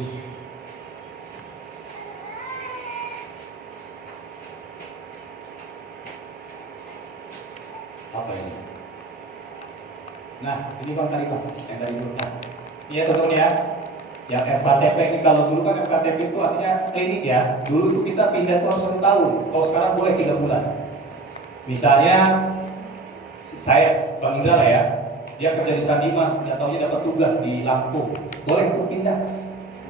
apa ini? Nah, ini Bang tadi Pak, yang tadi nah, iya teman-teman ya. Yang FKTP ini kalau dulu kan FKTP itu artinya klinik ya. Dulu itu kita pindah terus 1 tahun. Kalau sekarang boleh 3 bulan. Misalnya saya Bang Indra lah ya, dia kerja di Sandimas, nggak taunya dapat tugas di Lampung, boleh untuk pindah.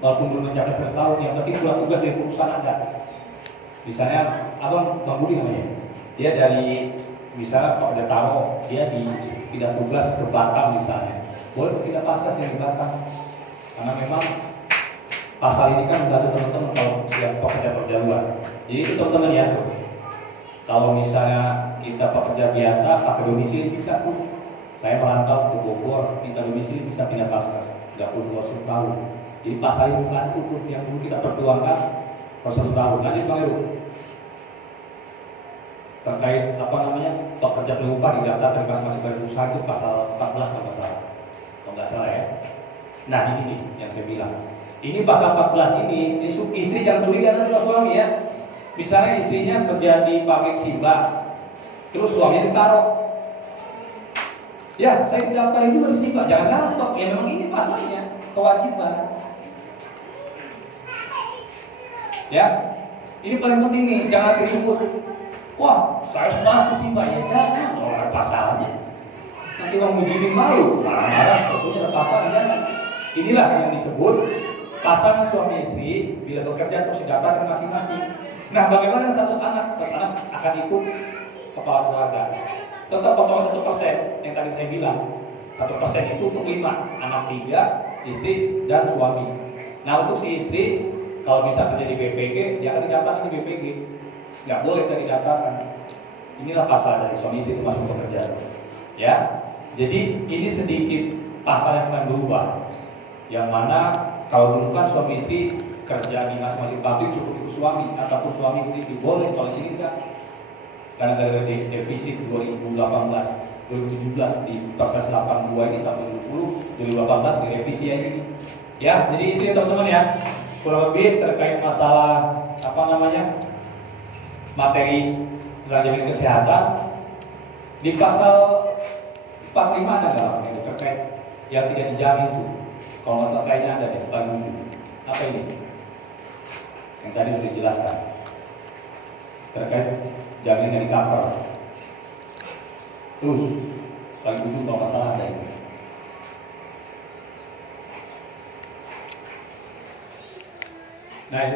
Walaupun belum mencapai 1 tahun, yang penting surat tugas dari perusahaan ada. Misalnya Abang Bang Budi namanya, dia dari misalnya Pak Jataro, dia di pindah tugas ke Batam misalnya, boleh untuk pindah paskas yang di Batam. Karena memang pasal ini kan membantu teman-teman kalau yang pekerja luar. Jadi itu teman-teman ya. Kalau misalnya kita pekerja biasa pakai domisili bisa tuh. Saya merantau ke Bogor, minta domisili bisa pindah paskas, nggak perlu 2 tahun. Jadi pasal ini membantu tuh yang dulu kita perjuangkan per 1 tahun. Lanjut Bang Heru. Terkait apa namanya pekerja berupah di daftar dari masing-masing badan usaha itu pasal 14 kalau nggak salah ya. Nah ini nih yang saya bilang. Ini pasal 14 ini istri jangan curiga nanti sama suami ya. Misalnya istrinya kerja di pabrik Simba, terus suaminya ditaruh. Ya, saya daftarin juga di Simba, jangan ngambek. Ya memang ini pasalnya kewajiban. Ya, ini paling penting nih, jangan ribut. Wah, saya sekolah di Simba ya jangan, kalau ada pasalnya. Nanti mau mujibin malu, marah-marah, tentunya ada pasal jangan. Inilah yang disebut pasangan suami istri bila bekerja terus didaftarkan masing-masing. Nah, bagaimana status anak? Status anak akan ikut kepala keluarga. Tetap potongan 1% yang tadi saya bilang. 1% itu untuk 5, anak 3, istri dan suami. Nah, untuk si istri kalau bisa kerja di BPG, jangan didaftarkan di BPG. Nggak boleh didaftarkan. Inilah pasal dari suami istri termasuk pekerja. Ya, jadi ini sedikit pasal yang akan berubah. Yang mana kalau dulu kan suami istri kerja di masing-masing pabrik cukup itu suami ataupun suami itu boleh, kalau sini enggak. Karena dari defisit 2018, 2017 di Perpres 82 ini tahun 2020, 2018 di revisi ini. Ya, jadi itu ya teman-teman ya. Kurang lebih terkait masalah apa namanya materi tentang jaminan kesehatan di pasal 45 ada nggak yang terkait yang tidak dijamin itu? Kalau masalah kayaknya ada di paling ujung. Apa ini? Yang tadi sudah dijelaskan terkait jaminan dari cover. Terus paling ujung kalau masalah ada ini. Nah itu